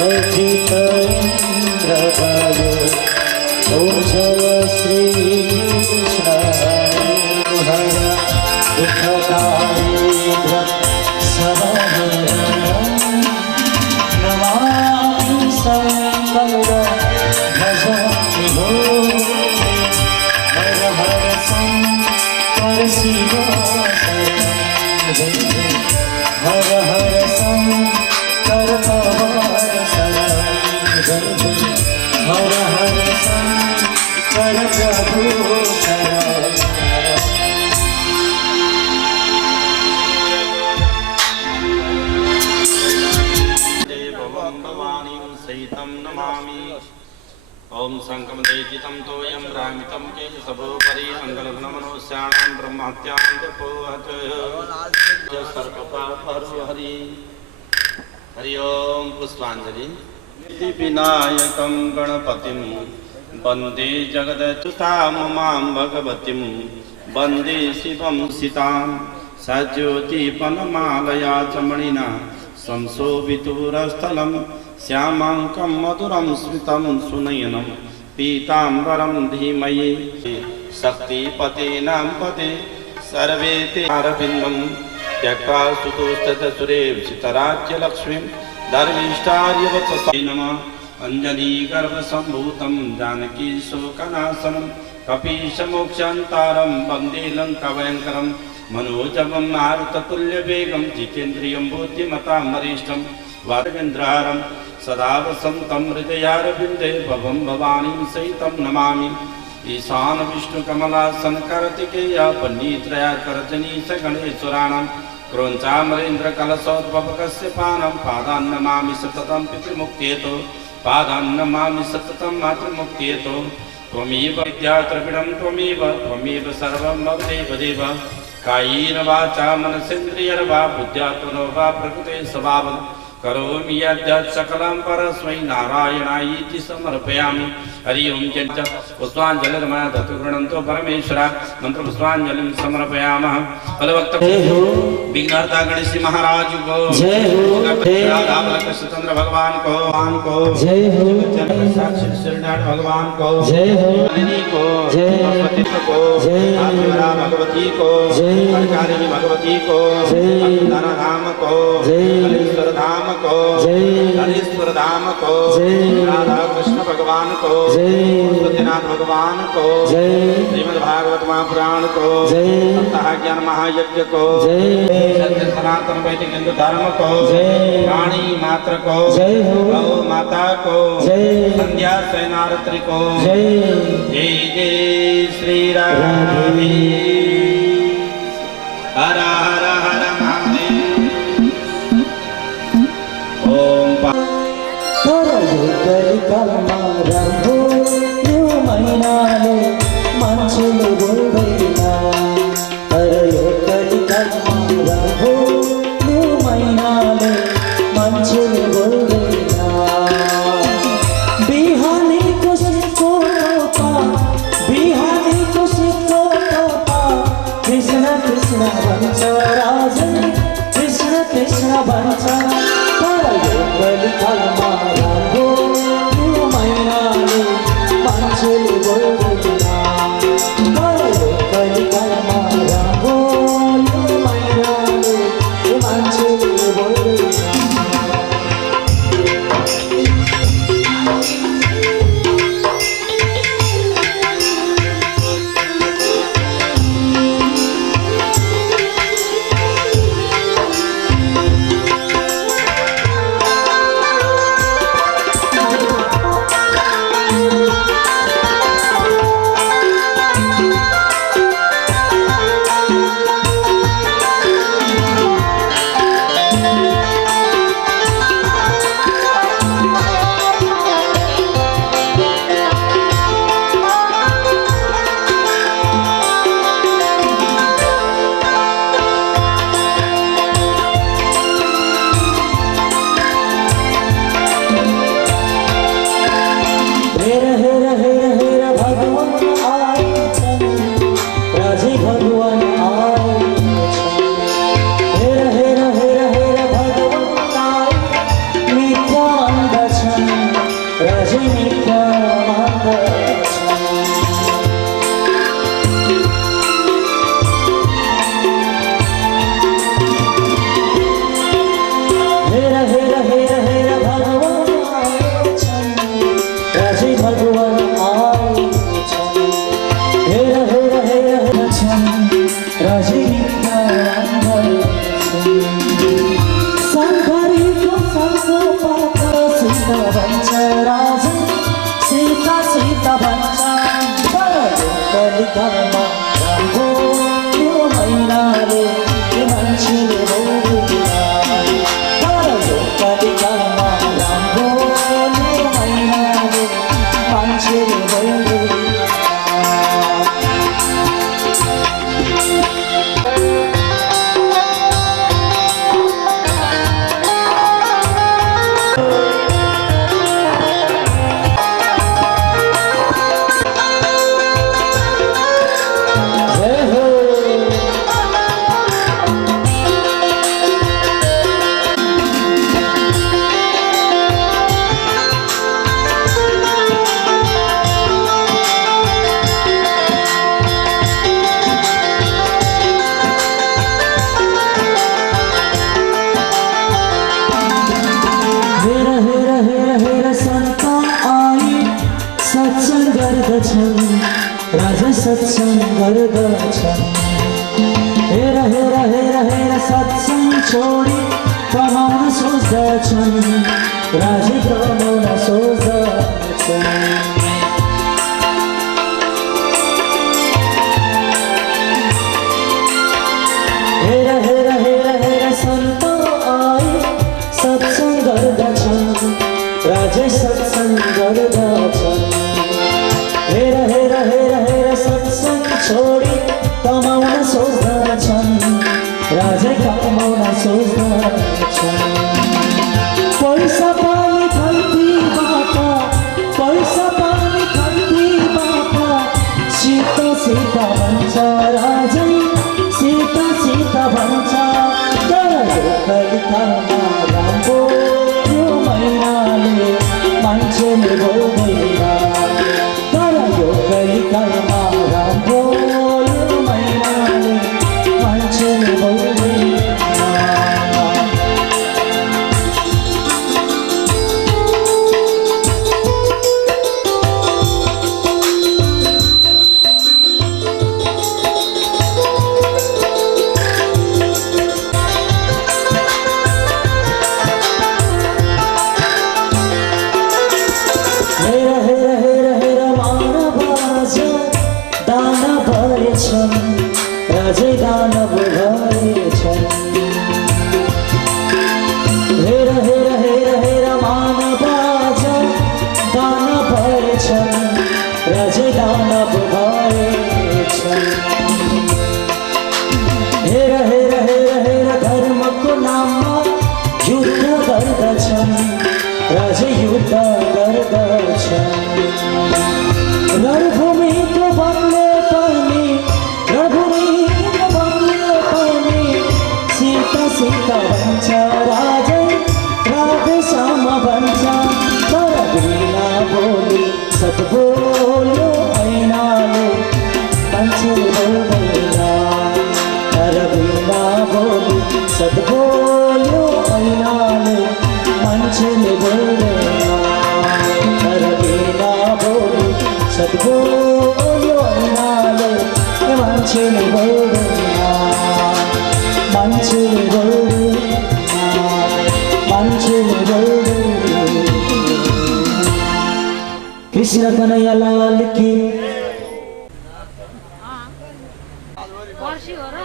लज्जित इंद्र भयो ओम जय श्री कृष्ण हर दुखदारिद्र नमामि शंकर भजामि भोले हर हर शंकर शिव शरण हर हर शंकर पवन शरण हर हर शंकर प्रभु शरण सहितं नमामि ओम संकम देजितं तोयं रामितं केशसभोपरि अंगलघ्नमनुष्याणां ब्रह्महत्यां जपोहत सर्पपापहरो हरि हरि ओम पुष्पांजलि विनायकं गणपतिं वन्दे जगदच्युतां भगवतीं वन्दे शिवं सीतां सज्योतिपनमालया च मणिना संशोभितुरस्थलं श्यामाङ्कं मधुरं स्मितं सुनयनं पीताम्बरं धीमहि शक्तिपतेनां पते सर्वे ते अरविन्दं त्यक्त्वा सुतोस्ततसुरेक्षितराज्यलक्ष्मीं धर्मिष्ठार्यवचसे नमः अञ्जलिगर्भसम्भूतं जानकीशोकनाशनं कपीशमोक्षान्तारं वन्दे लङ्काभयङ्करं मनोजवं मारुततुल्यवेगं जितेन्द्रियं बुद्धिमतां वरिष्ठं वादवेन्द्रारं सदा वसन्तं हृदयारविन्दे भवं भवानीं सहितं नमामि ईशान विष्णुकमलासन कार्तिकेय पन्नीत्रयाकर्जनीश गणेश्वराणां क्रोञ्चामरेन्द्रकलशोद्भवकस्य पानं पादान् नमामि सततं पितृमुक्त्येतो पादान्नमामि सततं मातृमुक्त्येतो त्वमेव विद्याद्रविणं त्वमेव सर्वं मम देवदेव कायेन वाचा मनसेन्द्रियर्वा बुद्ध्यात्मनो वा प्रकृते स्वभावं करोमि यद्यत् सकलं परस्मै नारायणायेति समर्पयामि। हरि ओं जय पुष्पाञ्जलिर्मया दत्तु गृह्णन्तु परमेश्वर मंत्रपुष्पाञ्जलिं समर्पयामः। फलवक्त विघ्नहर्ता गणेश महाराज को जय हो, राधा कृष्णचंद्र भगवान को जय हो, साक्षी श्रीनारायण भगवान को जय हो, को जय सरस्वती को जय आदिवरा भगवती को जय हरिकारिणी भगवती को जय दाना धाम को जय हरीश्वर धाम को जय हरीश्वर धाम को जय राधा कृष्ण भगवान को जय सत्यनाथ भगवान को जय श्रीमद् भागवत महापुराण को जय सप्ताह ज्ञान महायज्ञ को जय सत्य सनातन वैदिक हिंदू धर्म को जय प्राणी मात्र को जय हो, गौ माता को जय संध्या सेनारत्री को जय जय जय श्री राधे हर हर हर महादेव ओम కలికల్మారంభు యుమైనాలు మంచులు గోవైనా అరయో కలికల్మారంభు యుమైనాలు మంచులు గోవైనా బిహానీ కుసికో తోపా కృష్ణ కృష్ణ వంచరాజు కృష్ణ కృష్ణ వంచ అరయో కలికల్మారంభు మంచులు గోవైనా అరయో కలికల్మారంభు యుమైనాలు మంచులు గోవైనా सत्संग गर्दछन् हेर हेर हेर हेर सत्संग छोडी कमाउन सोच्दछन् राजी कमाउन सोच्दछन् हेर हेर हेर हेर सन्त आई सत्संग गर्दछन् राजे सत्संग सोच्दछन् राजै कमाउन सोच्दछन् पैसा पानी धरतीबाट पैसा पानी धरतीबाट सीता सीता भन्छ राजै सीता सीता भन्छ तर यो कलिकामा राम्रो यो मैनाले मान्छेले बोल्दैन तर यो कलिकामा राम्रो यो मैनाले मान्छेले बोल्दैन राजै दानव भएछन् हेर हेर हेर हेर मानव राजा दानव भएछन् राजै दानव भएछन् हेर हेर हेर हेर धर्मको नाममा युद्ध गर्दछन् राजै युद्ध गर्दछन् रणभूमिको बन्ने पनि सीता भन्छ राजै राधेश्याम भन्छ तर बिना बोली सब बोल्यो ऐनाले मान्छेले बोल्दैन तर बिना बोली सब बोल्यो ऐनाले मान्छेले बोल्दैन तर बिना बोली सब बोल्यो ऐनाले मान्छेले बोल्दैन मान्छेले बोल्दैन मान्छेले बोल्दैन कृष्ण कन्हैया लाल की पर्सी हो र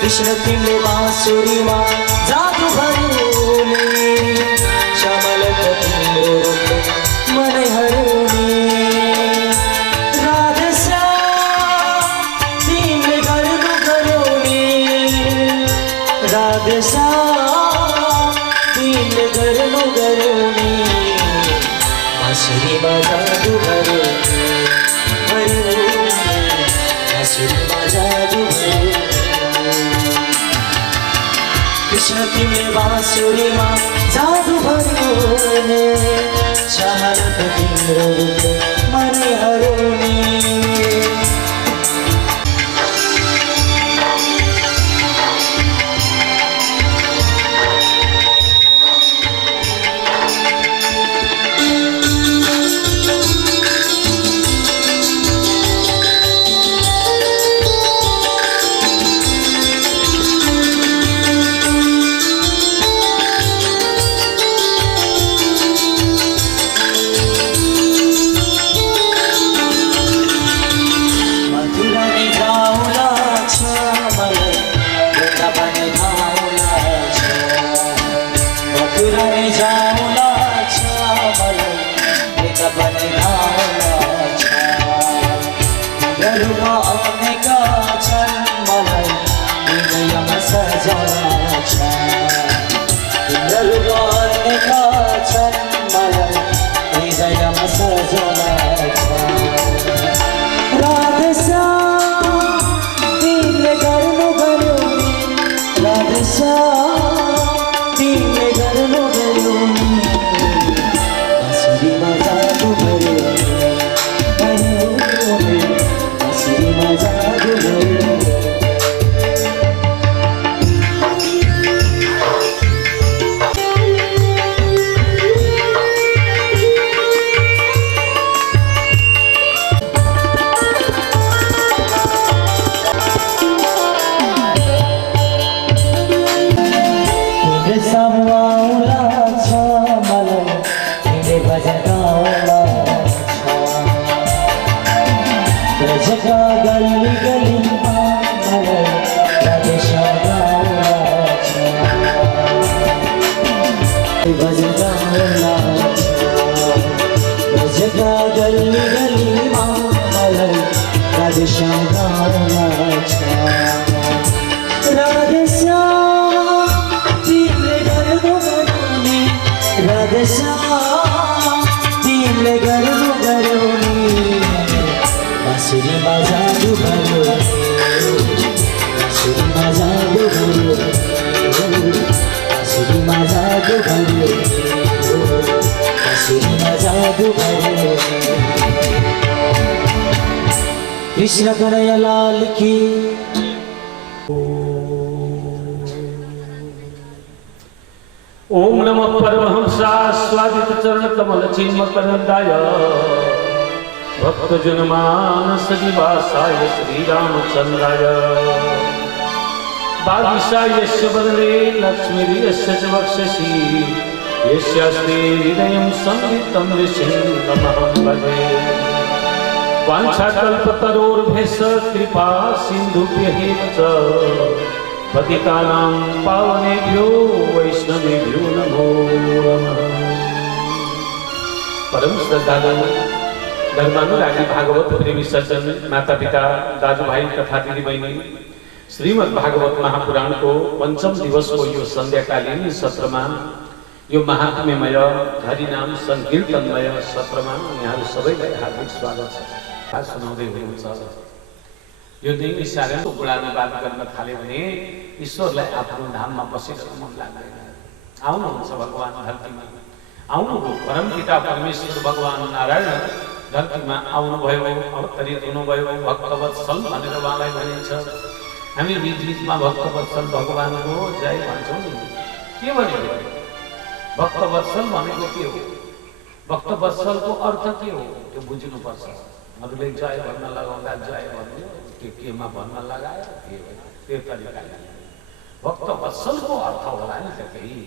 कृष्ण तिमीले बाँसुरीमा जादु भर्ने श्यामलको तिम्रो रूप मनै हराउने राधेश्याम तिमीले गर्नु गराउने राधेश्याम तिमीले गर्नु गराउने बाँसुरीमा जादु भर्ने बाँसुरीमा जादु भर्ने कृष्ण तिमीले बाँसुरीमा जादु भर्ने श्यामलको तिम्रो रूप मनै हराउने बजगा बजगा गली गलीमा मलाई राधेश्याम गाउन छ राधेश्याम तिमीले गर्नु गराउने राधेश्याम तिमीले गर्नु गराउने बाँसुरीमा जादु भयो बाँसुरीमा जादु भयो बाँसुरीमा जादु भयो बाँसुरीमा जादु भयो कृष्ण कन्हैया लाल की ओम नमः परमहंसास्वादित चरण कमल चिन्मकरंदाय भक्त जनमानस निवासाय श्री रामचंद्राय बागीशायस्य वदने लक्ष्मीर्यस्य च वक्षसि यस्यास्ते हृदयं संवित्तं नृसिंहमहं भजे वाञ्छाकल्पतरोर्भ्यश्च कृपा सिन्धुभ्यः च पतितानां पावनेभ्यो वैष्णवेभ्यो नमो नमः। परम श्रद्धालु धर्मानुरागी भागवत प्रेमी सज्जन माता पिता दाजुभाइ तथा दिदीबहिनी श्रीमद् भागवत महापुराण को पंचम दिवस को यो संध्याकालीन सत्र में यो महात्म्यमय हरिनाम संकीर्तनमय सत्र में यहाँ सबैलाई हार्दिक स्वागत छ। सुनाउँदै हुनुहुन्छ यो दिन सारेको गुणानुवाद गर्न थाल्यो भने ईश्वरलाई आफ्नो धाममा बसेर मन लाग्दैन। आउनुहुन्छ भगवान धरतीमा आउनुभयो परमपिता परमेश्वर भगवान नारायण धरतीमा आउनुभयो अवतरित हुनुभयो भक्तवत्सल भनेर उहाँलाई भनिन्छ। हामी बीच-बीचमा भक्तवत्सल भगवानको जय भन्छौँ नि। के भन्यो भक्तवत्सल भनेको के हो? भक्तवत्सलको अर्थ के हो त्यो बुझ्नुपर्छ। अरूले जय भन्न लगाउँदा जय भन्यो के केमा भन्न लगायो त्यो तरिकाले भक्तवत्सलको अर्थ होला नि त केही।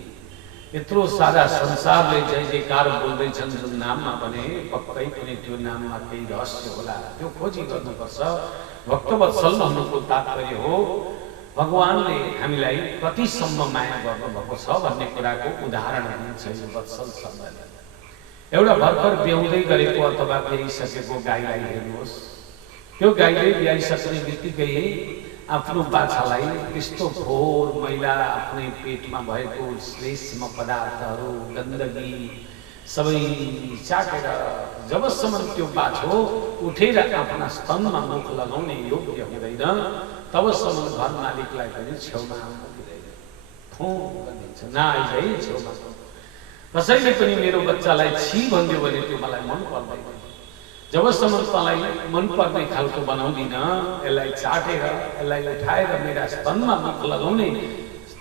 यत्रो सारा संसारले जय जयकार बोल्दैछन् जुन नाममा भने पक्कै पनि त्यो नाममा केही रहस्य होला त्यो खोजी गर्नुपर्छ। भक्तवत्सल भन्नुको तात्पर्य हो भगवानले हामीलाई कतिसम्म माया गर्नुभएको छ भन्ने कुराको उदाहरण दिन्छ यो वत्सल शब्दले। एउटा भर्खर ब्याउँदै गरेको अथवा ब्याइसकेको गाईलाई हेर्नुहोस्। त्यो गाईले ब्याइसक्ने बित्तिकै आफ्नो बाछालाई त्यस्तो फोहोर मैला आफ्नै पेटमा भएको श्लेष्म पदार्थहरू गन्दगी सबै चाटेर जबसम्म त्यो बाछो उठेर आफ्ना स्तनमा मुख लगाउने योग्य हुँदैन तबसम्म घर मालिकलाई पनि छेउमा आउन दिँदैन। थों भनिन्छ नआइज है छेउमा। कसैले पनि मेरो बच्चालाई छी भनिदियो भने त्यो मलाई मन पर्दैन। जबसम्म तँलाई मन पर्ने खालको बनाउँदिन यसलाई चाटेर यसलाई उठाएर मेरा स्तनमा मुख लगाउने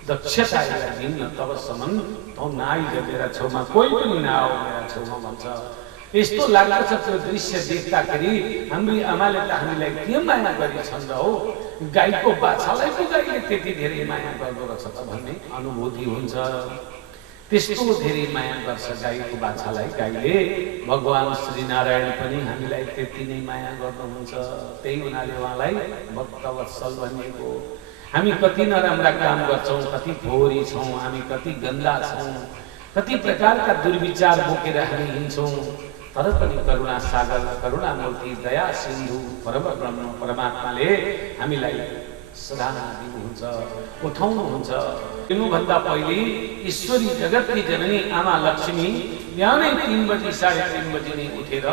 दक्षता यसलाई दिन्न तबसम्म तँ नआइज मेरा छेउमा कोही पनि नआऊ मेरा छेउमा भन्छ। यस्तो लाग्दछ त्यो दृश्य देख्दाखेरि हाम्रो आमाले त हामीलाई के माया गरिछन् र हो गाईको बाछालाई पो गाईले त्यति धेरै माया गर्दो रहेछ त भन्ने अनुभूति हुन्छ। त्यस्तो धेरै माया गर्छ गाईको बाछालाई गाईले। भगवान श्री नारायण पनि हामीलाई त्यति नै माया गर्नुहुन्छ। त्यही हुनाले उहाँलाई भक्तवत्सल भनिएको। हामी कति नराम्रा काम गर्छौँ कति फोहोरी छौँ हामी कति गन्दा छौँ कति प्रकारका दुर्विचार बोकेर हामी हिँड्छौँ तर पनि करुणा सागर करुणा मूर्ति दया सिन्धु परब्रह्म परमात्माले हामीलाई सदा दिनुहुन्छ उठाउनुहुन्छ। दिनुभन्दा पहिले ईश्वरी जगतकी जननी आमा लक्ष्मी बिहानै 3 बजी 3:30 बजी नै उठेर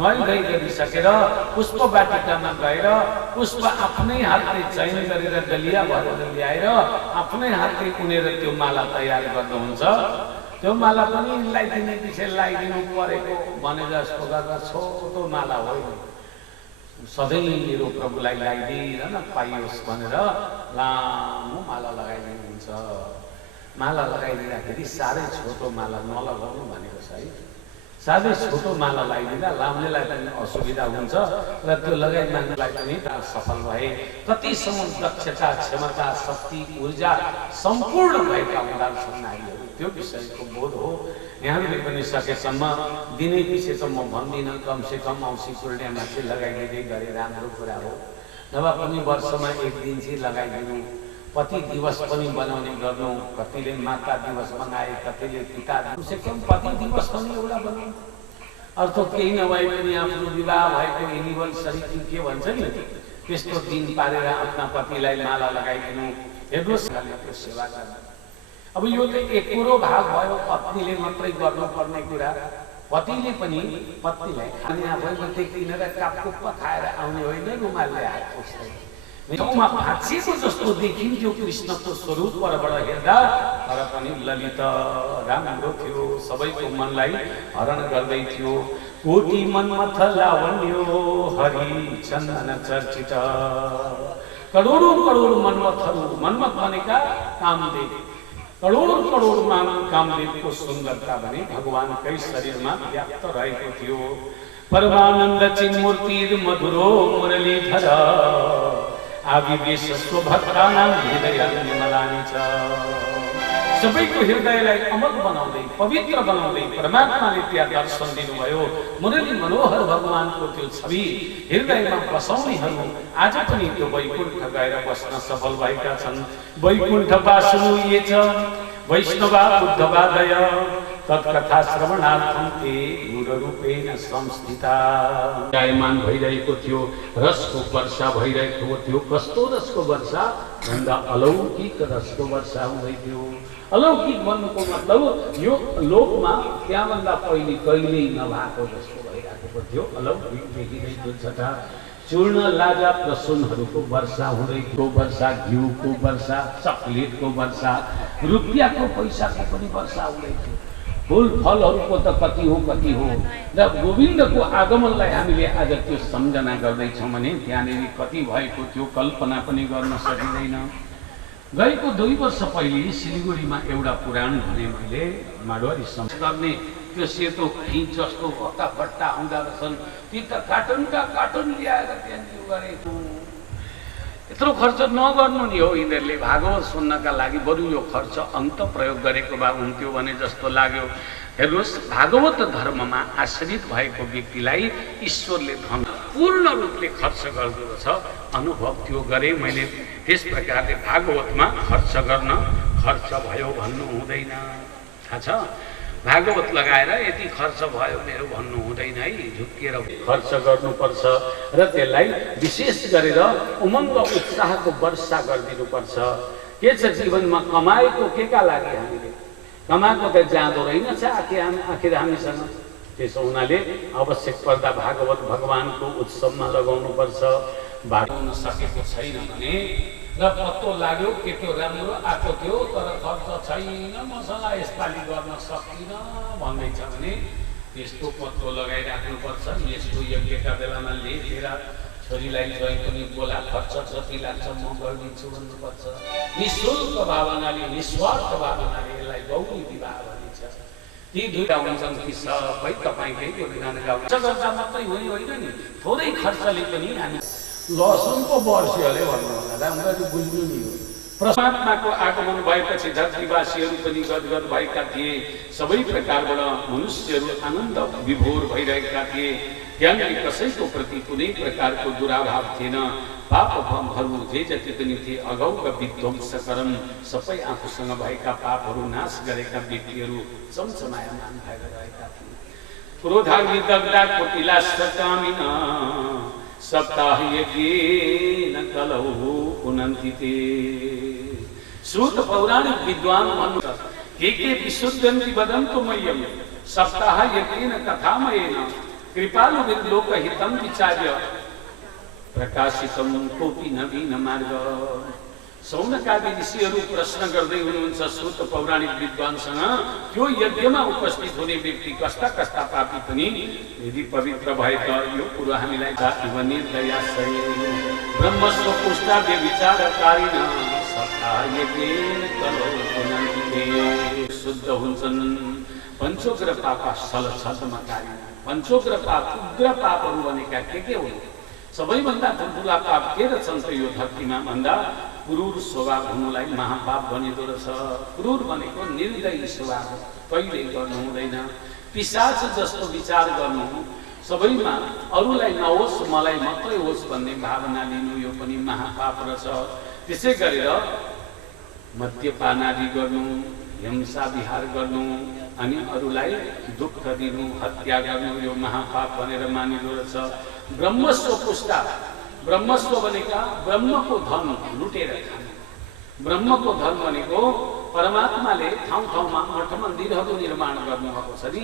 नुहाई गरिसकेर पुष्प वाटिकामा गएर पुष्प आफ्नै हातले चयन गरेर डलिया भरेर ल्याएर आफ्नै हातले उनेर त्यो माला तयार गर्नुहुन्छ। त्यो माला पनि लगाइदिने पछि लगाइदिनु परेको भने जस्तो गरेर छोटो माला होइन सधैँ मेरो प्रभुलाई लगाइदिन पाइयोस् भनेर लामो माला लगाइदिनुहुन्छ। माला लगाइदिँदाखेरि साह्रै छोटो माला नलगाउनु भनेको छ है। साह्रै छोटो माला लगाइदिँदा लाउनेलाई पनि असुविधा हुन्छ र त्यो लगाइदिनलाई पनि सफल भए। कतिसम्म दक्षता क्षमता शक्ति ऊर्जा सम्पूर्ण भएका हुँदा छन् नारीहरू त्यो विषयको बोध हो। यहाँले पनि सकेसम्म दिनै पछि त म भन्दिनँ कमसे कम औँसी पूर्णिमामा चाहिँ लगाइदिँदै गरे राम्रो कुरा हो। नभए पनि वर्षमा एक दिन चाहिँ लगाइदिनु पति दिवस पनि बनाउने गर्नु, कतिले माता दिवस मनाए, कतिले पिता दिवस, पति दिवस पनि एउटा बनाउनु। अर्थ केही नभए पनि आफ्नो विवाह भएको एनिभर्सरी के भन्छ नि, त्यस्तो दिन पारेर आफ्ना पतिलाई माला लगाइदिनु, हेर्नुहोस् त्यो सेवा गर्नु। अब यो त एक कुरो भाग भयो, पत्नीले मात्रै गर्नुपर्ने कुरा। पतिले पनि पत्नीलाई खाने आफैमा किनेर कापकुप खाएर आउने होइन, रुमालले आएको ठाउँमा भाँचिएको जस्तो देखिन्थ्यो कृष्णको स्वरूप परबाट हेर्दा, तर पनि ललित राम्रो थियो, सबैको मनलाई हरण गर्दै थियो। कोटी मनमथ लावण्यो हरि चन्दन चर्चित, करोडौं करोड मनमथहरू, मनमथ भनेका कामदेव, करोडौं करोड कामदेवको सुन्दरता भने भगवानकै शरीरमा व्याप्त रहेको थियो। परमानन्द चिन्मूर्तिर मधुरो मुरलीधर, आविवेश स्वभक्तानां हृदय निर्मलानि च। सबैको हृदयलाई अमल बनाउँदै, पवित्र बनाउँदै परमात्माले त्यहाँ दर्शन दिनुभयो। मुरली मनोहर भगवानको त्यो छवि हृदयमा बसाउनेहरू आज पनि त्यो वैकुण्ठ गएर बस्न सफल भएका छन्। वैकुण्ठ वासुये च वैष्णवा बुद्धवादय, तत्कथा श्रवणार्थं ते गुरुरूपेण संस्थिता। जायमान भइरहेको थियो, रसको वर्षा भइरहेको थियो। कस्तो रसको वर्षा भन्दा अलौकिक रसको वर्षा हुँदै थियो। अलौकिक भन्नुको मतलब यो लोकमा त्यहाँभन्दा पहिले कहिल्यै नभएको जस्तो भइरहेको थियो। अलौकिक देखिरहेको छ। चूर्ण लाजा प्रसुनहरूको वर्षा हुँदैको वर्षा, घिउको वर्षा, चकलेटको वर्षा, रुपियाँको पैसाको पनि वर्षा हुँदै थियो। फुल फलहरूको त कति हो र गोविन्दको आगमनलाई हामीले आज त्यो सम्झना गर्दैछौँ भने त्यहाँनिर कति भएको थियो कल्पना पनि गर्न सकिँदैन। गएको 2 वर्ष पहिले सिलिगुडीमा एउटा पुराण भने मैले माडवारी समाज गर्ने त्यो सेतो खिच जस्तो भट्टा भट्टा आउँदा रहेछन्, ती त कार्टुनका कार्टुन ल्याएर त्यहाँनिर गरेको। यत्रो खर्च नगर्नु नि हो यिनीहरूले भागवत सुन्नका लागि, बरु यो खर्च अन्त प्रयोग गरेको भए हुन्थ्यो भने जस्तो लाग्यो। हेर्नुहोस्, भागवत धर्ममा आश्रित भएको व्यक्तिलाई ईश्वरले धन पूर्ण रूपले खर्च गर्दो रहेछ, अनुभव त्यो गरेँ मैले। त्यस प्रकारले भागवतमा खर्च गर्न खर्च भयो भन्नु हुँदैन, थाहा छ? भागवत लगाएर यति खर्च भयो मेरो भन्नु हुँदैन है। झुक्किएर खर्च गर्नुपर्छ र त्यसलाई विशेष गरेर उमङ्ग उत्साहको वर्षा गरिदिनुपर्छ। के छ जीवनमा कमाएको केका लागि? हामीले कमाएको त जाँदो रहेनछ आखिर हामीसँग। त्यसो हुनाले आवश्यक पर्दा भागवत भगवानको उत्सवमा लगाउनुपर्छ। बाटोन सकेको छैन भने र पत्तो लाग्यो केटो राम्रो आएको थियो तर खर्च छैन, मसँग यसपालि गर्न सकिनँ भन्दैछ भने यस्तो पत्तो लगाइराख्नुपर्छ। यस्तो यज्ञका बेलामा लेखेर छोरीलाई जहीँ पनि बोला, खर्च जति लाग्छ म गरिदिन्छु भन्नुपर्छ। निःशुल्क भावनाले, निस्वार्थ भावनाले यसलाई गौरी विवाह भनिन्छ। ती दुईटा हुन्छन् कि सबै तपाईँकै गुणगान गाउँ। खर्च गर्दा मात्रै होइन नि, थोरै खर्चले पनि हामी लसुनको वर्षीहरूले भन्नु होला, राम्ररी बुझ्नु नि हो। परमात्माको आगमन भएपछि धरतीवासीहरू पनि गदगद भएका थिए। सबै प्रकारबाट मनुष्यहरू आनन्द विभोर भइरहेका थिए। त्यहाँनिर कसैको प्रति कुनै प्रकारको दुराभाव थिएन। पापहरू जे जति पनि थिए अगाउका विध्वंसकरण सबै आफूसँग भएका पापहरू नाश गरेका व्यक्तिहरू चम्चमायमान भएर रहेका थिए। क्रोधाग्निदग्धा कोटिलाश्चकामिन सप्ताह यज्ञेन कलौ पुनन्ति ते। सूत पौराणिक विद्वान भन्नुहुन्छ, के विशुद्धन्ति वदन्तु मह्यं सप्ताह यज्ञेन कथामयेन कृपालुविर्लोकहितं विचार्य प्रकाशितं कोपि नवीन मार्ग। सौनकादि ऋषिहरू प्रश्न गर्दै हुनुहुन्छ सूत पौराणिक विद्वानसँग, त्यो यज्ञमा उपस्थित हुने व्यक्ति कस्ता कस्ता पापी पनि यदि पवित्र भए त यो कुरो हामीलाई निर्दयाश्रय ब्रह्मस्व पुष्टाव्य विचारकारिण सप्ताह यज्ञेन कलौ पुनन्ति ते। शुद्ध हुन्छन्। पञ्चोग्र पापा छलछलमकारी। पञ्चोग्र पाप, उग्र पापहरू भनेका के हुन्? सबैभन्दा ठुला पाप के रहेछन् त यो धरतीमा भन्दा क्रूर स्वभाव हुनुलाई महापाप भनिँदो रहेछ। क्रूर भनेको निर्दयी स्वभाव, कहिले गर्नु हुँदैन। पिशाच जस्तो विचार गर्नु, सबैमा अरूलाई नहोस् मलाई मात्रै होस् भन्ने भावना लिनु, यो पनि महापाप रहेछ। त्यसै गरेर मद्यपान आदि गर्नु, हिंसा विहार गर्नु अनि अरूलाई दुःख दिनु, हत्या गर्नु यो महापाप भनेर मानिलो रहेछ। ब्रह्मस्व पुष्टा, ब्रह्मस्व भनेका ब्रह्मको धन लुटेर खानु। ब्रह्मको धन भनेको परमात्माले ठाउँ ठाउँमा मठ मन्दिरहरू निर्माण गर्नुभएको छ नि।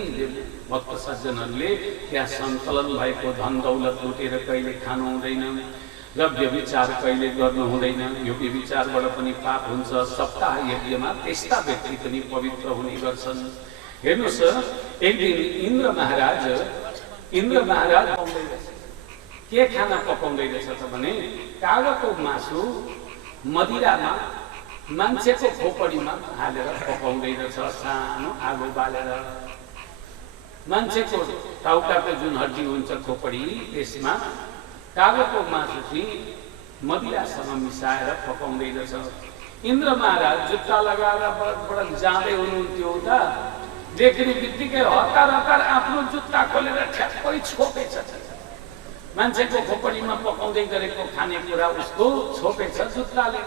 भक्त सज्जनहरूले त्यहाँ सङ्कलन भएको धन दौलत लुटेर कहिले खानु हुँदैन र व्यभिचार कहिले गर्नु हुँदैन। यो व्यभिचारबाट पनि पाप हुन्छ। सप्ताह यज्ञमा त्यस्ता व्यक्ति पनि पवित्र हुने गर्छन्। हेर्नुहोस्, एक दिन इन्द्र महाराज पकाउँदै रहेछ। के खाना पकाउँदै रहेछ त भने कागको मासु मदिरामा मान्छेको खोपडीमा हालेर पकाउँदै रहेछ। सानो आगो बालेर मान्छेको टाउकाको जुन हड्डी हुन्छ खोपडी, त्यसमा कागको मासु चाहिँ मदिरासँग मिसाएर पकाउँदै रहेछ। इन्द्र महाराज जुत्ता लगाएर बडा जाँदै हुनुहुन्थ्यो उता, देख्ने बित्तिकै हतार हतार आफ्नो जुत्ता खोलेर ठ्याक्कै छोपेछ। मान्छेको खोपडीमा पकाउँदै गरेको खानेकुरा उसको छोपेछ जुत्ताले।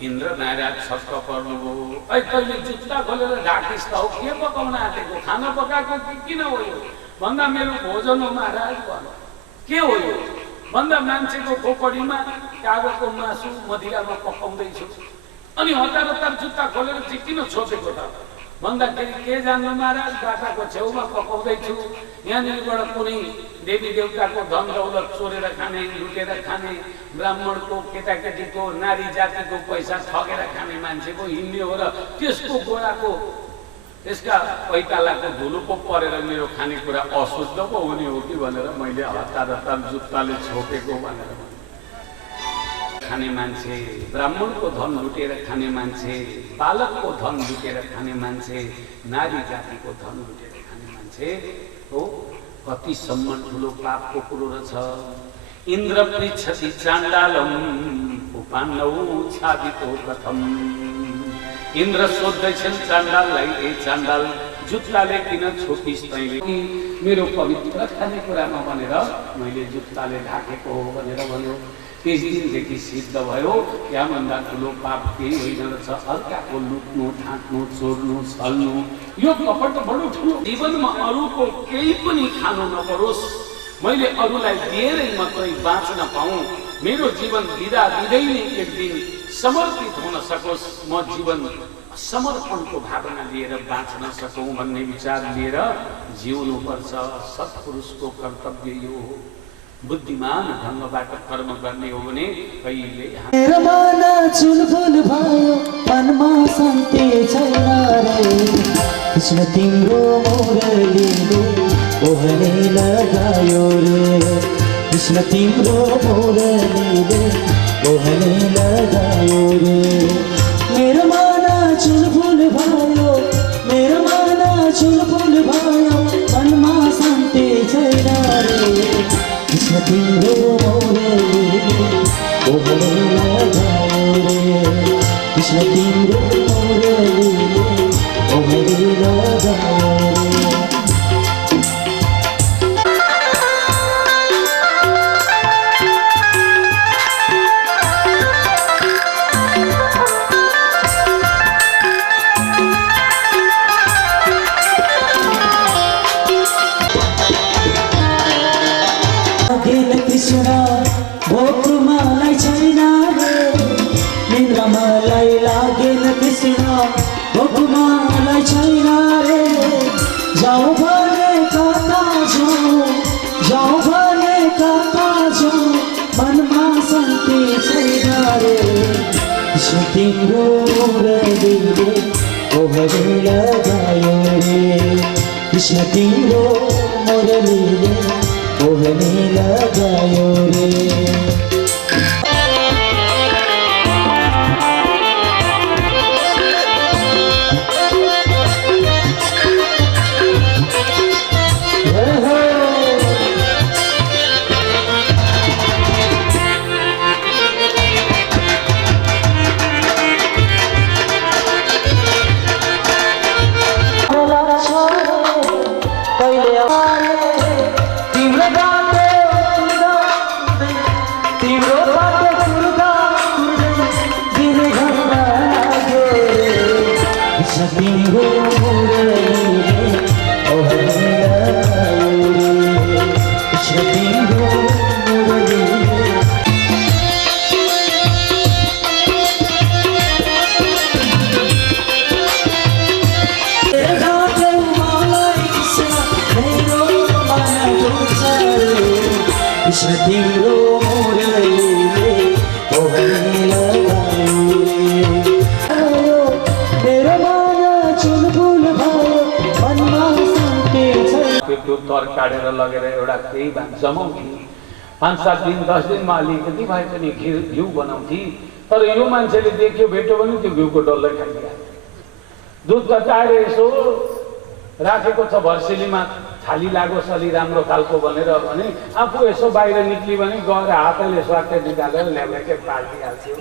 इन्द्र महाराज छक्क पर्नुभयो। कहिले जुत्ता खोलेर ढाकिस् त हो, के पकाउन आँटेको? खाना पकाएको किन हो यो भन्दा मेरो भोजन हो महाराज भन्यो। के हो यो भन्दा मान्छेको खोपडीमा कागजको मासु मदिरामा पकाउँदैछु। अनि हतार हतार जुत्ता खोलेर चाहिँ किन छोपेको त भन्दाखेरि के जान्नु महाराज, बाटाको छेउमा पकाउँदैछु। यहाँनिरबाट कुनै देवी देवताको धन दौलत चोरेर खाने, लुटेर खाने, ब्राह्मणको केटाकेटीको नारी जातिको पैसा ठगेर खाने मान्छेको हिँड्ने हो र त्यसको गोडाको त्यसका पैतालाको धुलो पो परेर मेरो खानेकुरा अशुद्ध पो हुने हो कि भनेर मैले हतार हतार जुत्ताले छोपेको भनेर खाने मान्छे, ब्राह्मणको धन लुटेर खाने मान्छे, बालकको धन लुटेर खाने मान्छे, नारी जातिको धन लुटेर खाने मान्छे हो कतिसम्म ठुलो पापको कुरो रहेछ। इन्द्र पृच्छति चाण्डालम उपान्नौ छादितो कथम। इन्द्र सोध्दैछन् चाण्डाललाई, ए चाण्डाल जुत्ताले किन छोपिस् तैँले? मेरो पवित्र खानेकुरामा भनेर मैले जुत्ताले ढाकेको हो भनेर भन्यो। त्यस दिनदेखि सिद्ध भयो यहाँभन्दा ठुलो पाप केही होइन रहेछ। अर्काको लुट्नु, ठाट्नु, चोर्नु, छल्नु यो कपट बडो ठुलो। जीवनमा अरूको केही पनि खानु नपरोस्, मैले अरूलाई दिएरै मात्रै बाँच्न पाऊँ, मेरो जीवन दिँदा दिँदै नै एक दिन समर्पित हुन सकोस्, म जीवन समर्पणको भावना लिएर बाँच्न सकौँ भन्ने विचार लिएर जिउनुपर्छ। सत्पुरुषको कर्तव्य यो हो। बुद्धिमान ढङ्गबाट कर्म गर्ने हो भने कहिले मेरो मन चुलबुल भयो, मनमा शान्ति छैन रे। कृष्ण तिम्रो मुरलीले ओहने लगायो रे। कृष्ण तिम्रो मुरलीले ओहने लगायो रे। मेरो मन चुलबुल भयो, मेरो मन चुलबुल भयो, मनमा शान्ति छैन रे। कृष्ण तिम्रो मुरलीले ओहने लगायो रे। कृष्ण तिम्रो मुरलीले ओहने लगायो रे। कृष्ण भोक मलाई छैन रे, निन्द्रा मलाई लागेन। कृष्ण भोक मलाई छैन रे। जाऊ भने कता जाऊ, जाऊ भने कता जाऊ, मनमा शान्ति छैन रे। कृष्ण तिम्रो मुरलीले ओहने लगायो रे। कृष्ण तिम्रो मुरलीले ओहने लगायो रे। तिम्रो तिम्रो मुरलीले ओहनी लगायो मेरो मन चुलबुल भयो मनमा शान्ति छ त्यो तर काटेर लगेर एउटा केही जमाउँथी 5-7 दिन 10 दिनमा अलिकति भए पनि घिउ बनाउँथी तर यो मान्छेले देख्यो भेट्यो भने त्यो घिउको डल्लै खाइदियो दुध तताएर यसो राखेको छ भर्सेलीमा थाली लागोस् अलि राम्रो खालको भनेर भने आफू यसो बाहिर निक्ली भने गएर हातले स्वाटे निकालेर ल्याउनेकै पाल्दिहाल्थ्यो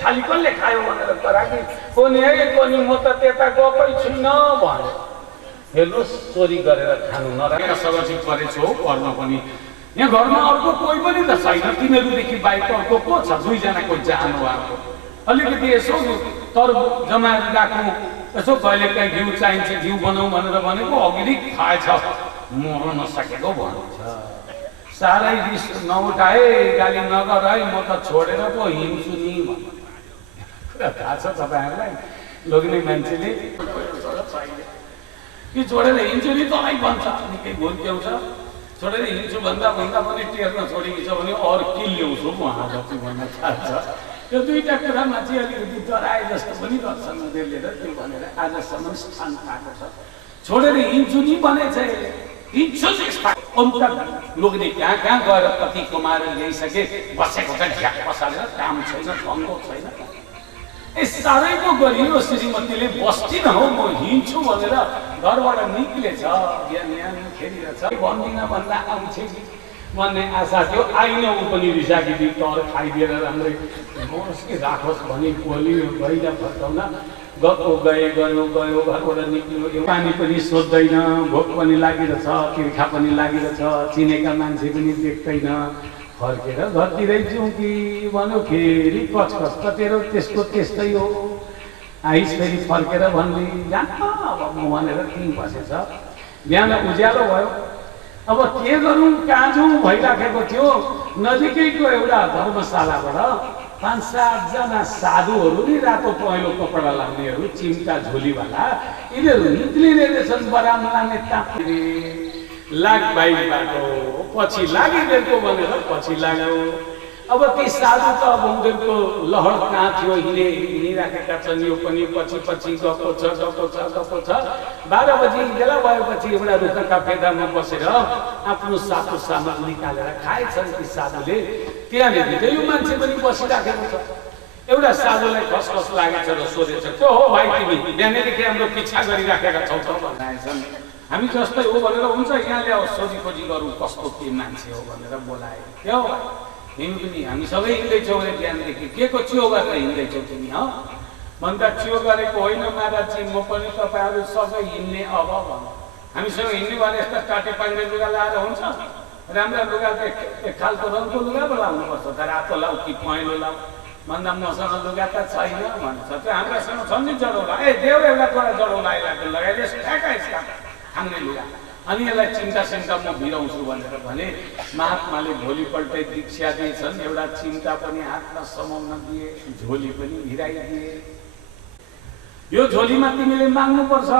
थाली कसले खायो भनेर कराकी कोनी म त त्यता गएकै छुइनँ भने हेर्नुहोस् चोरी गरेर खानु नराखेर सगर्जित गरेछौ गर्न पनि यहाँ घरमा अर्को कोही पनि त छैन तिमीहरूदेखि बाहेक अर्को को छ 2 जनाको जानु भएको अलिकति यसो तर जमाएर राख्नु यसो कहिले काहीँ घिउ चाहिन्छ घिउ बनाऊ भनेर भनेको अघि खाएछ मर्न नसकेको भन्छ साह्रै रिस नउठाए गाली नगर है म त छोडेर पो हिँड्छु नि कुरा थाहा छ तपाईँहरूलाई लोग्ने मान्छेले कि छोडेर हिँड्छु नि तँलाई भन्छ निकै भुत्याउँछ छोडेर हिँड्छु भन्दा पनि टेर्न छोडेको छ भने अर्की ल्याउँछु उहाँ जति भन्न थाल्छ त्यो 2टा कुरामा चाहिँ अलिकति डराए जस्तो पनि गर्छन् उनीहरूले र त्यो भनेर आजसम्म स्थान पाएको छ छोडेर हिँड्छु नि भने चाहिँ हिँड्छु अरू लोग्ने कहाँ गएर कति कमाएर ल्याइसके बसेको त झ्याक पसालेर काम छैन धन्धो छैन साह्रै पो गरियो श्रीमतीले बस्दिन हौ म हिँड्छु भनेर घरबाट निक्लेछ बिहान खेलिरहेछ भन्दिनँ भन्दा आउँछ भन्ने आशा थियो आइन ऊ पनि रिसाकी तर खाइदिएर राम्रै होस् कि राखोस् भने बोलियो गइला फर्काउन गएको गयो घरबाट निक्ल्यो पानी पनि सोध्दैन भोक पनि लागिरहेछ तिर्खा पनि लागिरहेछ चिनेका मान्छे पनि देख्दैन फर्केर घरतिरै जाउँ कि भन्यो फेरि कचकच कतेर त्यसको त्यस्तै हो आइस फेरि फर्केर भन्ने जान अब म भनेर त्यहीँ बसेछ बिहान उज्यालो भयो अब के गरौँ कहाँ जाउँ भइराखेको थियो नजिकैको एउटा धर्मशालाबाट 5-7 जना साधुहरू नि रातो पहेँलो कपडा लाग्नेहरू चिम्टा झोलीवाला यिनीहरू निक्लिने रहेछन् बरामला नेता लाग बाइक बाटो पछि लागिदिएको भनेर पछि लाग्यो अब ती साधु त अब उनीहरूको लहर कहाँ थियो हिँडिराखेका छन् यो पनि पछि गएको छ 12 बजी बेला भएपछि एउटा रुखका फेदामा बसेर आफ्नो साधु सामान निकालेर खाएछन् ती साधुले त्यहाँनिर यो मान्छे पनि बसिराखेको छ एउटा साधुलाई खसखस लागेछ र सोधेछ के हो भाइ तिमी बिहानैदेखि हाम्रो पिछा गरिराखेका छौ त भनेछन् हामी जस्तै हो भनेर हुन्छ यहाँ ल्याऊ सोधीखोजी गरौँ कस्तो के मान्छे हो भनेर बोलाए के हो हिँड्नु पनि हामी सबै हिँड्दैछौँ अरे बिहानदेखि के को चियो गरेर हिँड्दैछौ तिमी ह भन्दा चियो गरेको होइन महाराजजी म पनि तपाईँहरू सबै हिँड्ने अब भन्नु हामीसँग हिँड्ने भने यस्ता टाटे पाइने लुगा लगाएर हुन्छ राम्रा लुगा एक खालको रङको लुगा पो लाउनुपर्छ त रातो लाउ कि पहेँलो लाउ भन्दा मसँग लुगा त छैन भन्छ त्यो हाम्रासँग छ नि जडौला देऊ एउटा कुरा जडौला लगाइदिएस ठ्याक्क खाने लुगा अनि यसलाई चिम्टा सिम्टा म भिराउँछु भनेर भने महात्माले भोलिपल्टै दीक्षा दिएछन् एउटा चिम्टा पनि हातमा समाउन दिए झोली पनि भिराइदिए यो झोलीमा तिमीले माग्नुपर्छ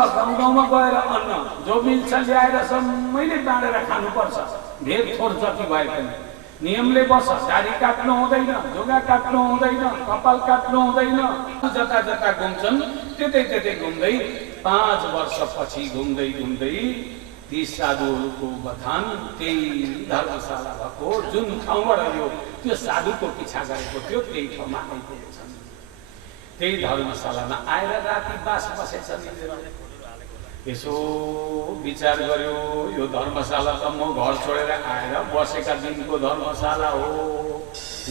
गाउँमा गएर अन्न जो मिल्छ ल्याएर सबैले बाँडेर खानुपर्छ धेर थोर जति भए पनि नियमले बस दाढी काट्नु हुँदैन जोगा काट्नु हुँदैन कपाल काट्नु हुँदैन जता जता घुम्छन् त्यतै घुम्दै 5 वर्षपछि घुम्दै ती साधुहरूको बथान त्यही धर्मशाला भएको जुन ठाउँबाट यो त्यो साधुको पिछा गरेको थियो त्यही ठाउँमा आइपुगेछन् त्यही धर्मशालामा आएर राति बास बसेछन् यसो विचार गर्यो यो धर्मशाला त म घर छोडेर आएर बसेका दिनको धर्मशाला हो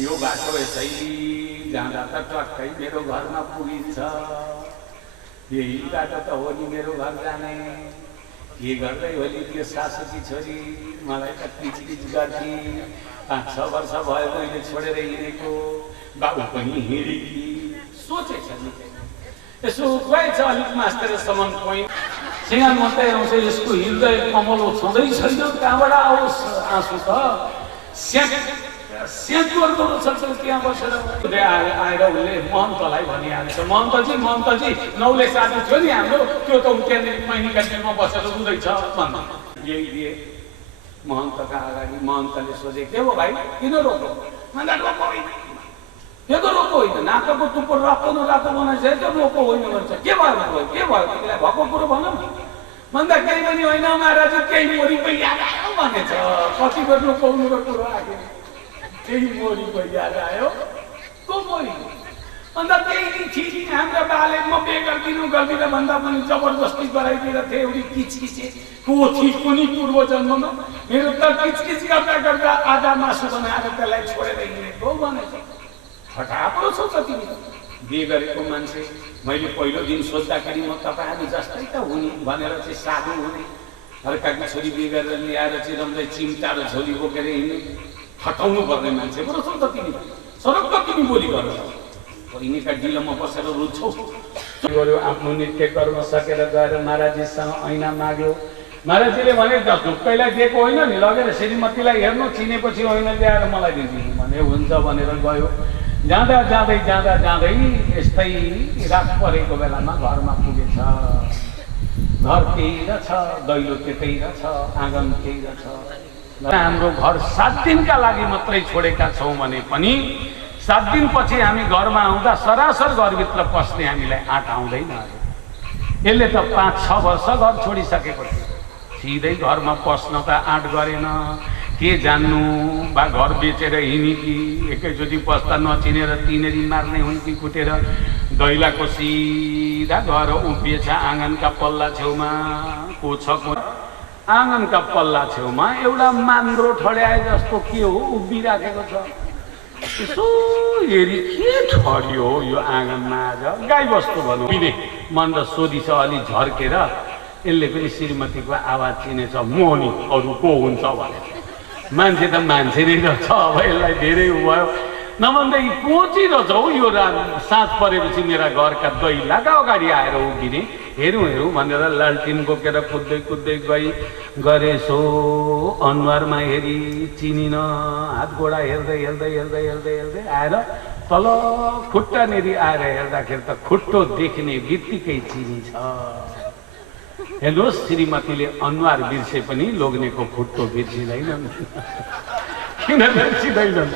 यो बाटो यसै जाँदा त टक्कै मेरो घरमा पुगिन्छ यही बाटो त हो नि मेरो घर जाने के गर्दै होली त्यो सासूकी छोरी मलाई त किचकिच गर्थी 5-6 वर्ष भयो मैले छोडेर हिँडेको बाबु पनि हिँडेकी सोचेछ यसो गएछ अलिक मास्टरसम्म पोइन्ट सिँगार मात्रै आउँछ यसको हृदय कमलो छँदै छैन कहाँबाट आओस् आँसु त स्याट गर्दो रहेछ त्यहाँ बसेर आएर उसले महन्तलाई भनिहाल्छ महन्तजी नौले साथी थियो नि हाम्रो त्यो त त्यहाँनिर मैनीका टेलमा बसेर रुँदैछ भन्दा यही दिए महन्तका अगाडि महन्तले सोचे के हो भाइ किन रोको भन्दा रोको होइन यो त रोको होइन नाकको टुप्पो रातो नरातो बनाइछ त्यो रोको होइन भन्छ के भयो तिमीलाई भएको कुरो भनौँ भन्दा केही पनि होइन महाराज केही मोरी पनि याद आयो भनेछ कति गर्नु पाउनुको कुरो आयो केही मोरी पनि याद आयो को मोरी अन्त त्यही थिए हाम्रा बाले म बे गर्दिनँ भन्दा पनि जबरजस्ती गराइदिएर थिएँ एउटी किचकिचे को थिए कुनै पूर्व जन्ममा मेरो त किचकिच गर्दा आधा मासु बनाएर त्यसलाई छोडेर हिँडेको भनेछ फटाफट सोच तिमी बिहे गरेको मान्छे मैले पहिलो दिन सोच्दाखेरि म तपाईँहरू जस्तै त हुने भनेर चाहिँ साधु हुने अर्काकी छोरी बिहे गरेर ल्याएर चाहिँ रम्दै चिम्टा र झोली बोकेर हिँड्ने हटाउनु पर्ने मान्छे बरु सोच तिमी सरक्क तिमी बोली गर्नु बहिनीका डिलोमा बसेर रुन्छौ गऱ्यो आफ्नो नृत्य कर्म सकेर गएर महाराजीसँग ऐना माग्यो महाराजीले भने ढुक्कैलाई दिएको होइन नि लगेर श्रीमतीलाई हेर्नु चिनेपछि ऐना ल्याएर मलाई दिनु भने हुन्छ भनेर गयो जाँदै यस्तै रात परेको बेलामा घरमा पुगेछ घर त्यही रहेछ दैलो त्यतै रहेछ आँगन त्यही रहेछ हाम्रो घर 7 दिनका लागि मात्रै छोडेका छौँ भने पनि 7 दिनपछि हामी घरमा आउँदा सरासर घरभित्र पस्ने हामीलाई आँट आउँदैन यसले त 5-6 वर्ष घर छोडिसकेको थियो सिधै घरमा पस्न त आँट गरेन के जान्नु बा घर बेचेर हिँडी कि एकैचोटि पस्दा नचिनेर तिनेरी मार्ने हुन् कि कुटेर दैलाको सिधा घर उभिएछ आँगनका पल्ला छेउमा कोछको आँगनका पल्ला छेउमा एउटा मान्द्रो ठड्याए जस्तो के हो उभिराखेको छ यसो हेरी के ठड्यो यो आँगनमा आज गाईबस्तु भनौँ पिने मन र सोधी छ अलि झर्केर यसले पनि श्रीमतीको आवाज चिनेछ मोहनी अरू को हुन्छ भनेर मान्छे त मान्छे नै रहेछ अब यसलाई धेरै भयो नभन्दै कोचिरहेछ हौ यो साँझ परेपछि मेरा घरका दैलाका अगाडि आएर उभिने हेरौँ भनेर लालटिन बोकेर कुद्दै गए सो अनुहारमा हेरी चिनिन हात गोडा हेर्दै आएर तल खुट्टानेरि आएर हेर्दाखेरि त खुट्टो देख्ने बित्तिकै चिनिन्छ हेर्नुहोस् श्रीमतीले अनुहार बिर्से पनि लोग्नेको खुट्टो बिर्सिँदैनन् किन बिर्सिँदैनन्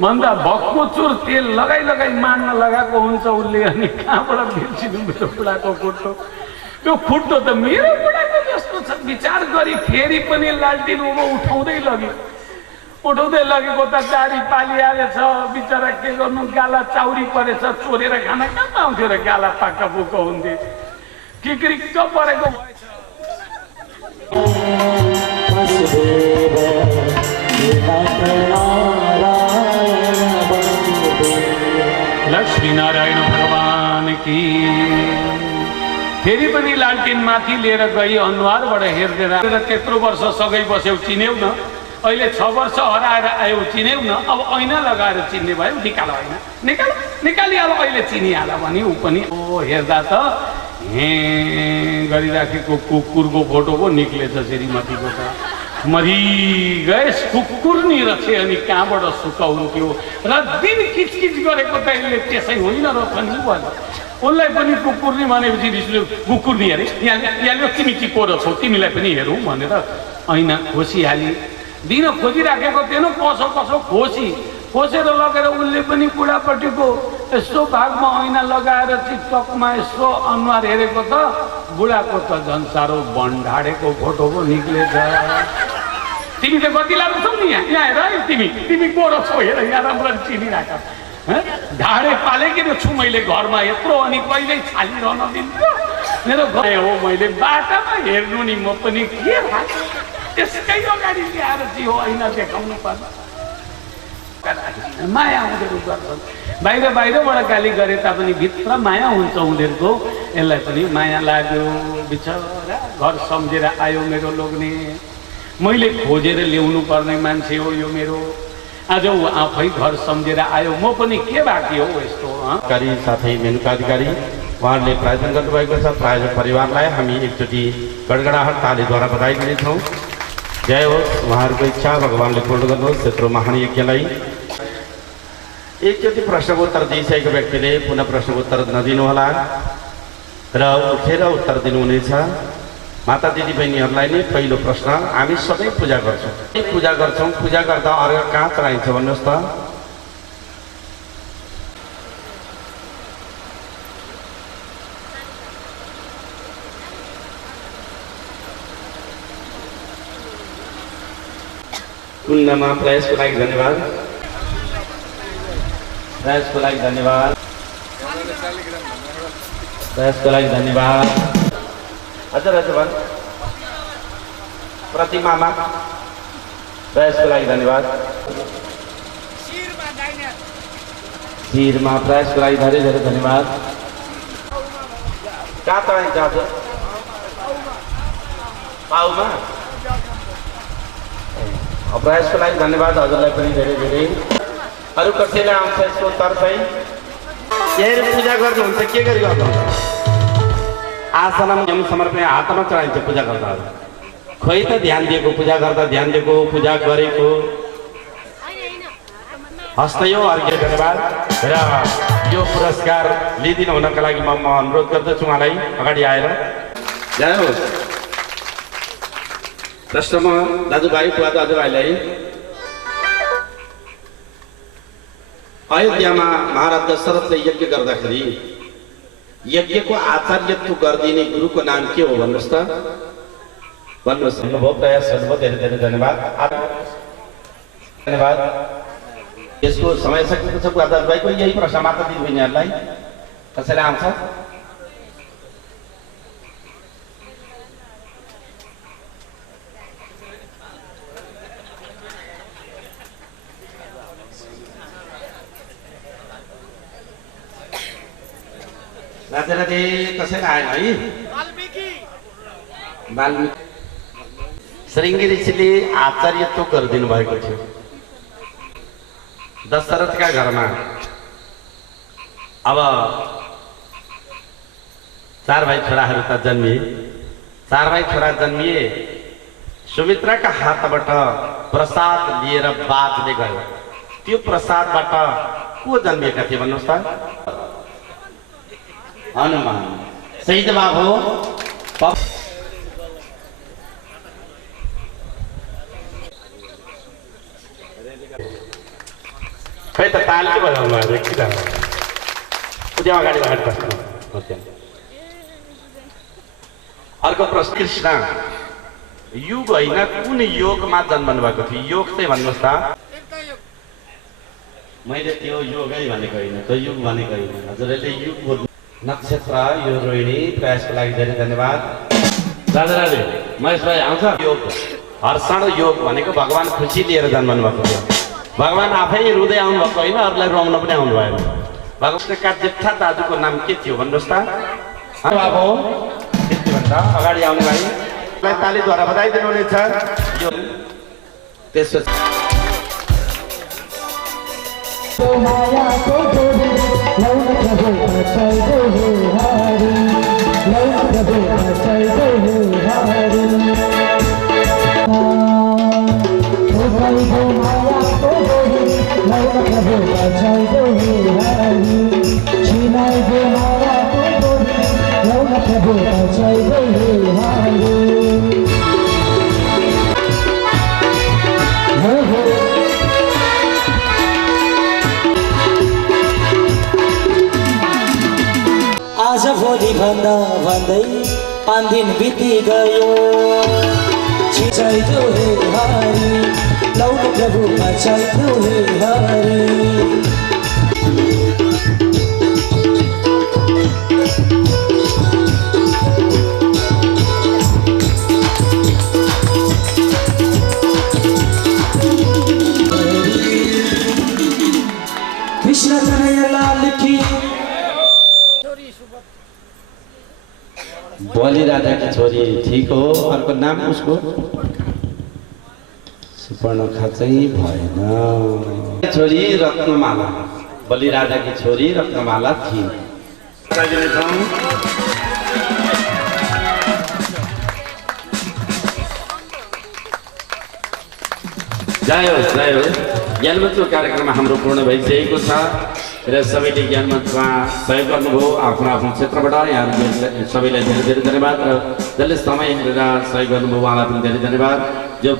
भन्दा भक्को चुर तेल लगाई मान्न लगाएको हुन्छ उसले अनि कहाँबाट बिर्सिनु मेरो बुढाको खुट्टो त्यो खुट्टो त मेरो बुढाको जस्तो छ विचार गरी फेरि पनि लालटिन उठाउँदै लगेको त दाढी पालिहालेछ बिचरा के गर्नु गाला चाउरी परेछ चोरेर खाना कहाँ पाउँथ्यो र गाला पाक्का पुक्का हुन्थे किक्रिक्क परेको लक्ष्मी नारायण भगवान की फेरि पनि लालटिन माथि लिएर गई अनुहारबाट हेर्दै त्यत्रो वर्ष सगै बस्यौ चिन्यौ न अहिले 6 वर्ष हराएर आयौ चिन्यौ न अब ऐना लगाएर चिन्ने भयो निकाल ऐना निकालिहाल अहिले चिनिहाल भने ऊ पनि हेर्दा त गरिराखेको कुकुरको फोटो पो निक्लेछ श्रीमतीको त मरि गएस कुकुर नि रहेछ अनि कहाँबाट सुकाउँथ्यो र दिन किचकिच गरेको त यसले त्यसै होइन रहेछ नि भन्यो उसलाई पनि कुकुर नि भनेपछि रिसले कुकुर नि अरे यहाँ तिमी के को रहेछौ तिमीलाई पनि हेरौँ भनेर ऐना खोसिहाली दिन खोजिराखेको थिएन कसो खोसेर लगेर उसले पनि बुढापट्टिको यस्तो भागमा ऐना लगाएर चिपकमा यसो अनुहार हेरेको त बुढाको त झन् साह्रो भण्डाडेको फोटो पो निक्लेछ तिमीले कति लाग्छौ नि यहाँ हेर है तिमी को रहेछौ हेर यहाँ राम्रो चिनिराख ढाडे पालेको छु मैले घरमा यत्रो अनि कहिल्यै छालिरहन दिन्छु मेरो गए हो मैले बाटामा हेर्नु नि म पनि के भएको त्यसकै अगाडि ल्याएर चाहिँ हो ऐना देखाउनु पर्छ माया उनीहरू गर्छन् बाहिरबाट गाली गरे तापनि भित्र माया हुन्छ उनीहरूको यसलाई पनि माया लाग्यो बिचरा घर सम्झेर आयो मेरो लोग्ने मैले खोजेर ल्याउनु पर्ने मान्छे हो यो मेरो आज ऊ आफै घर सम्झेर आयो म पनि के बाँकी हो यस्तो साथै मेनुका अधिकारी उहाँहरूले प्रायोजन गर्नुभएको छ। प्रायोजक परिवारलाई हामी एकचोटि गडगडाहट तालीद्वारा बधाई दिनेछौँ। जय होस्, उहाँहरूको इच्छा भगवान्ले पूर्ण गर्नुहोस् यत्रो महान यज्ञलाई। एकचोटि प्रश्नको उत्तर दिइसकेको व्यक्तिले पुनः प्रश्नको उत्तर नदिनुहोला र उठेर उत्तर दिनुहुनेछ। माता दिदी बहिनीहरूलाई नै पहिलो प्रश्न, हामी सबै पूजा गर्छौँ। पूजा गर्दा अर्घ कहाँ चढाइन्छ भन्नुहोस् त? कुण्डमा प्रयासको लागि धन्यवाद। प्रयासको लागि धन्यवाद। प्रयासको लागि धन्यवाद। हजुर प्रतिमामा प्रयासको लागि धन्यवाद। शिरमा प्रयासको लागि धेरै धेरै धन्यवाद। कहाँ चढाइन्छ हजुर? पाउमा प्रयासको लागि धन्यवाद। हजुरलाई पनि धेरै धेरै। अरू कसैलाई आउँछ यसको उत्तर चाहिँ? यही पूजा गर्नुहुन्छ, के गरी गर्नुहुन्छ? आसनम यम समर्पण हातमा चढाइन्छ पूजा गर्दा। खोइ त ध्यान दिएको, पूजा गर्दा ध्यान दिएको, पूजा गरेको। हस्तयो अर्घ्य धन्यवाद। र यो पुरस्कार लिइदिनु हुनका लागि म अनुरोध गर्दछु उहाँलाई अगाडि आएर। जय होस्। प्रश्नमा दाजुभाइ बुवा दाजुभाइलाई, अयोध्यामा महाराज दशरथले यज्ञ गर्दाखेरि यज्ञको आचार्यत्व गरिदिने गुरुको नाम के हो भन्नुहोस् त? भन्नुहोस्। भन्नुभयो, प्रयास गर्नुभयो, धेरै धेरै धन्यवाद। धन्यवाद। यसको समय सकिएको छ बुवा दाजुभाइको। यही प्रश्न माता दिदी बहिनीहरूलाई कसैलाई आउँछ? राधे राधे। कसैलाई आएन है? वाल्मीकि श्रृंगी ऋषिले आचार्यत्व गरिदिनु भएको थियो दशरथका घरमा। अब 4 भाइ छोराहरू त जन्मिए। 4 भाइ छोरा जन्मिए। सुमित्राका हातबाट प्रसाद लिएर बाजले गयो। त्यो प्रसादबाट को जन्मिएका थिए भन्नुहोस् त? हनुमान। सही जवाब हो। खै त ताल के बजाउनु भएको कि त? त्यो अगाडि बस्नु। अर्को प्रश्न, कृष्ण युग होइन कुन योगमा जन्मनु भएको थियो? योग चाहिँ भन्नुहोस् त? मैले त्यो योगै भनेको होइन, त्यो युग भनेको होइन। हजुरहरूले युग बोल्नु। नक्षत्र यो रोहिणी। प्रयासको लागि धेरै धन्यवाद। राधे राधे। महेश भाइ आउँछ? योग हर्षण योग भनेको भगवान खुसी लिएर जन्मनु भएको थियो। भगवान आफै रुँदै आउनु भएको होइन, अरूलाई रुवाउन पनि आउनु भएन। भगवानका जेठा दाजुको नाम के थियो भन्नुहोस् त? अब हो त्यति भन्छ अगाडि आउनु भाइ तालीद्वारा बधाई दिनुहुनेछ। यो त्यसपछि आज भोलि भन्दा भन्दै 5 दिन बिति गयो। छिटो हे हरि लौ प्रभुमा छिटो हे हरि। कृष्ण कन्हैया लाल की। बलि राजाकी छोरी ठीक हो। अर्को नाम उसको सुपर्णखा चाहिँ भएन। छोरी रत्नमाला। बलि राजाकी छोरी रत्नमाला थिइन्। बताइदिनेछौँ। जय होस् जय होस्। ज्ञानमञ्चको कार्यक्रम हाम्रो पूर्ण भइसकेको छ र सबैले ज्ञानमञ्चमा सहयोग गर्नुभयो आफ्नो आफ्नो क्षेत्रबाट। यहाँहरू सबैलाई धेरै धेरै धन्यवाद र जसले समय हेरेर सहयोग गर्नुभयो उहाँलाई पनि धेरै धन्यवाद। जो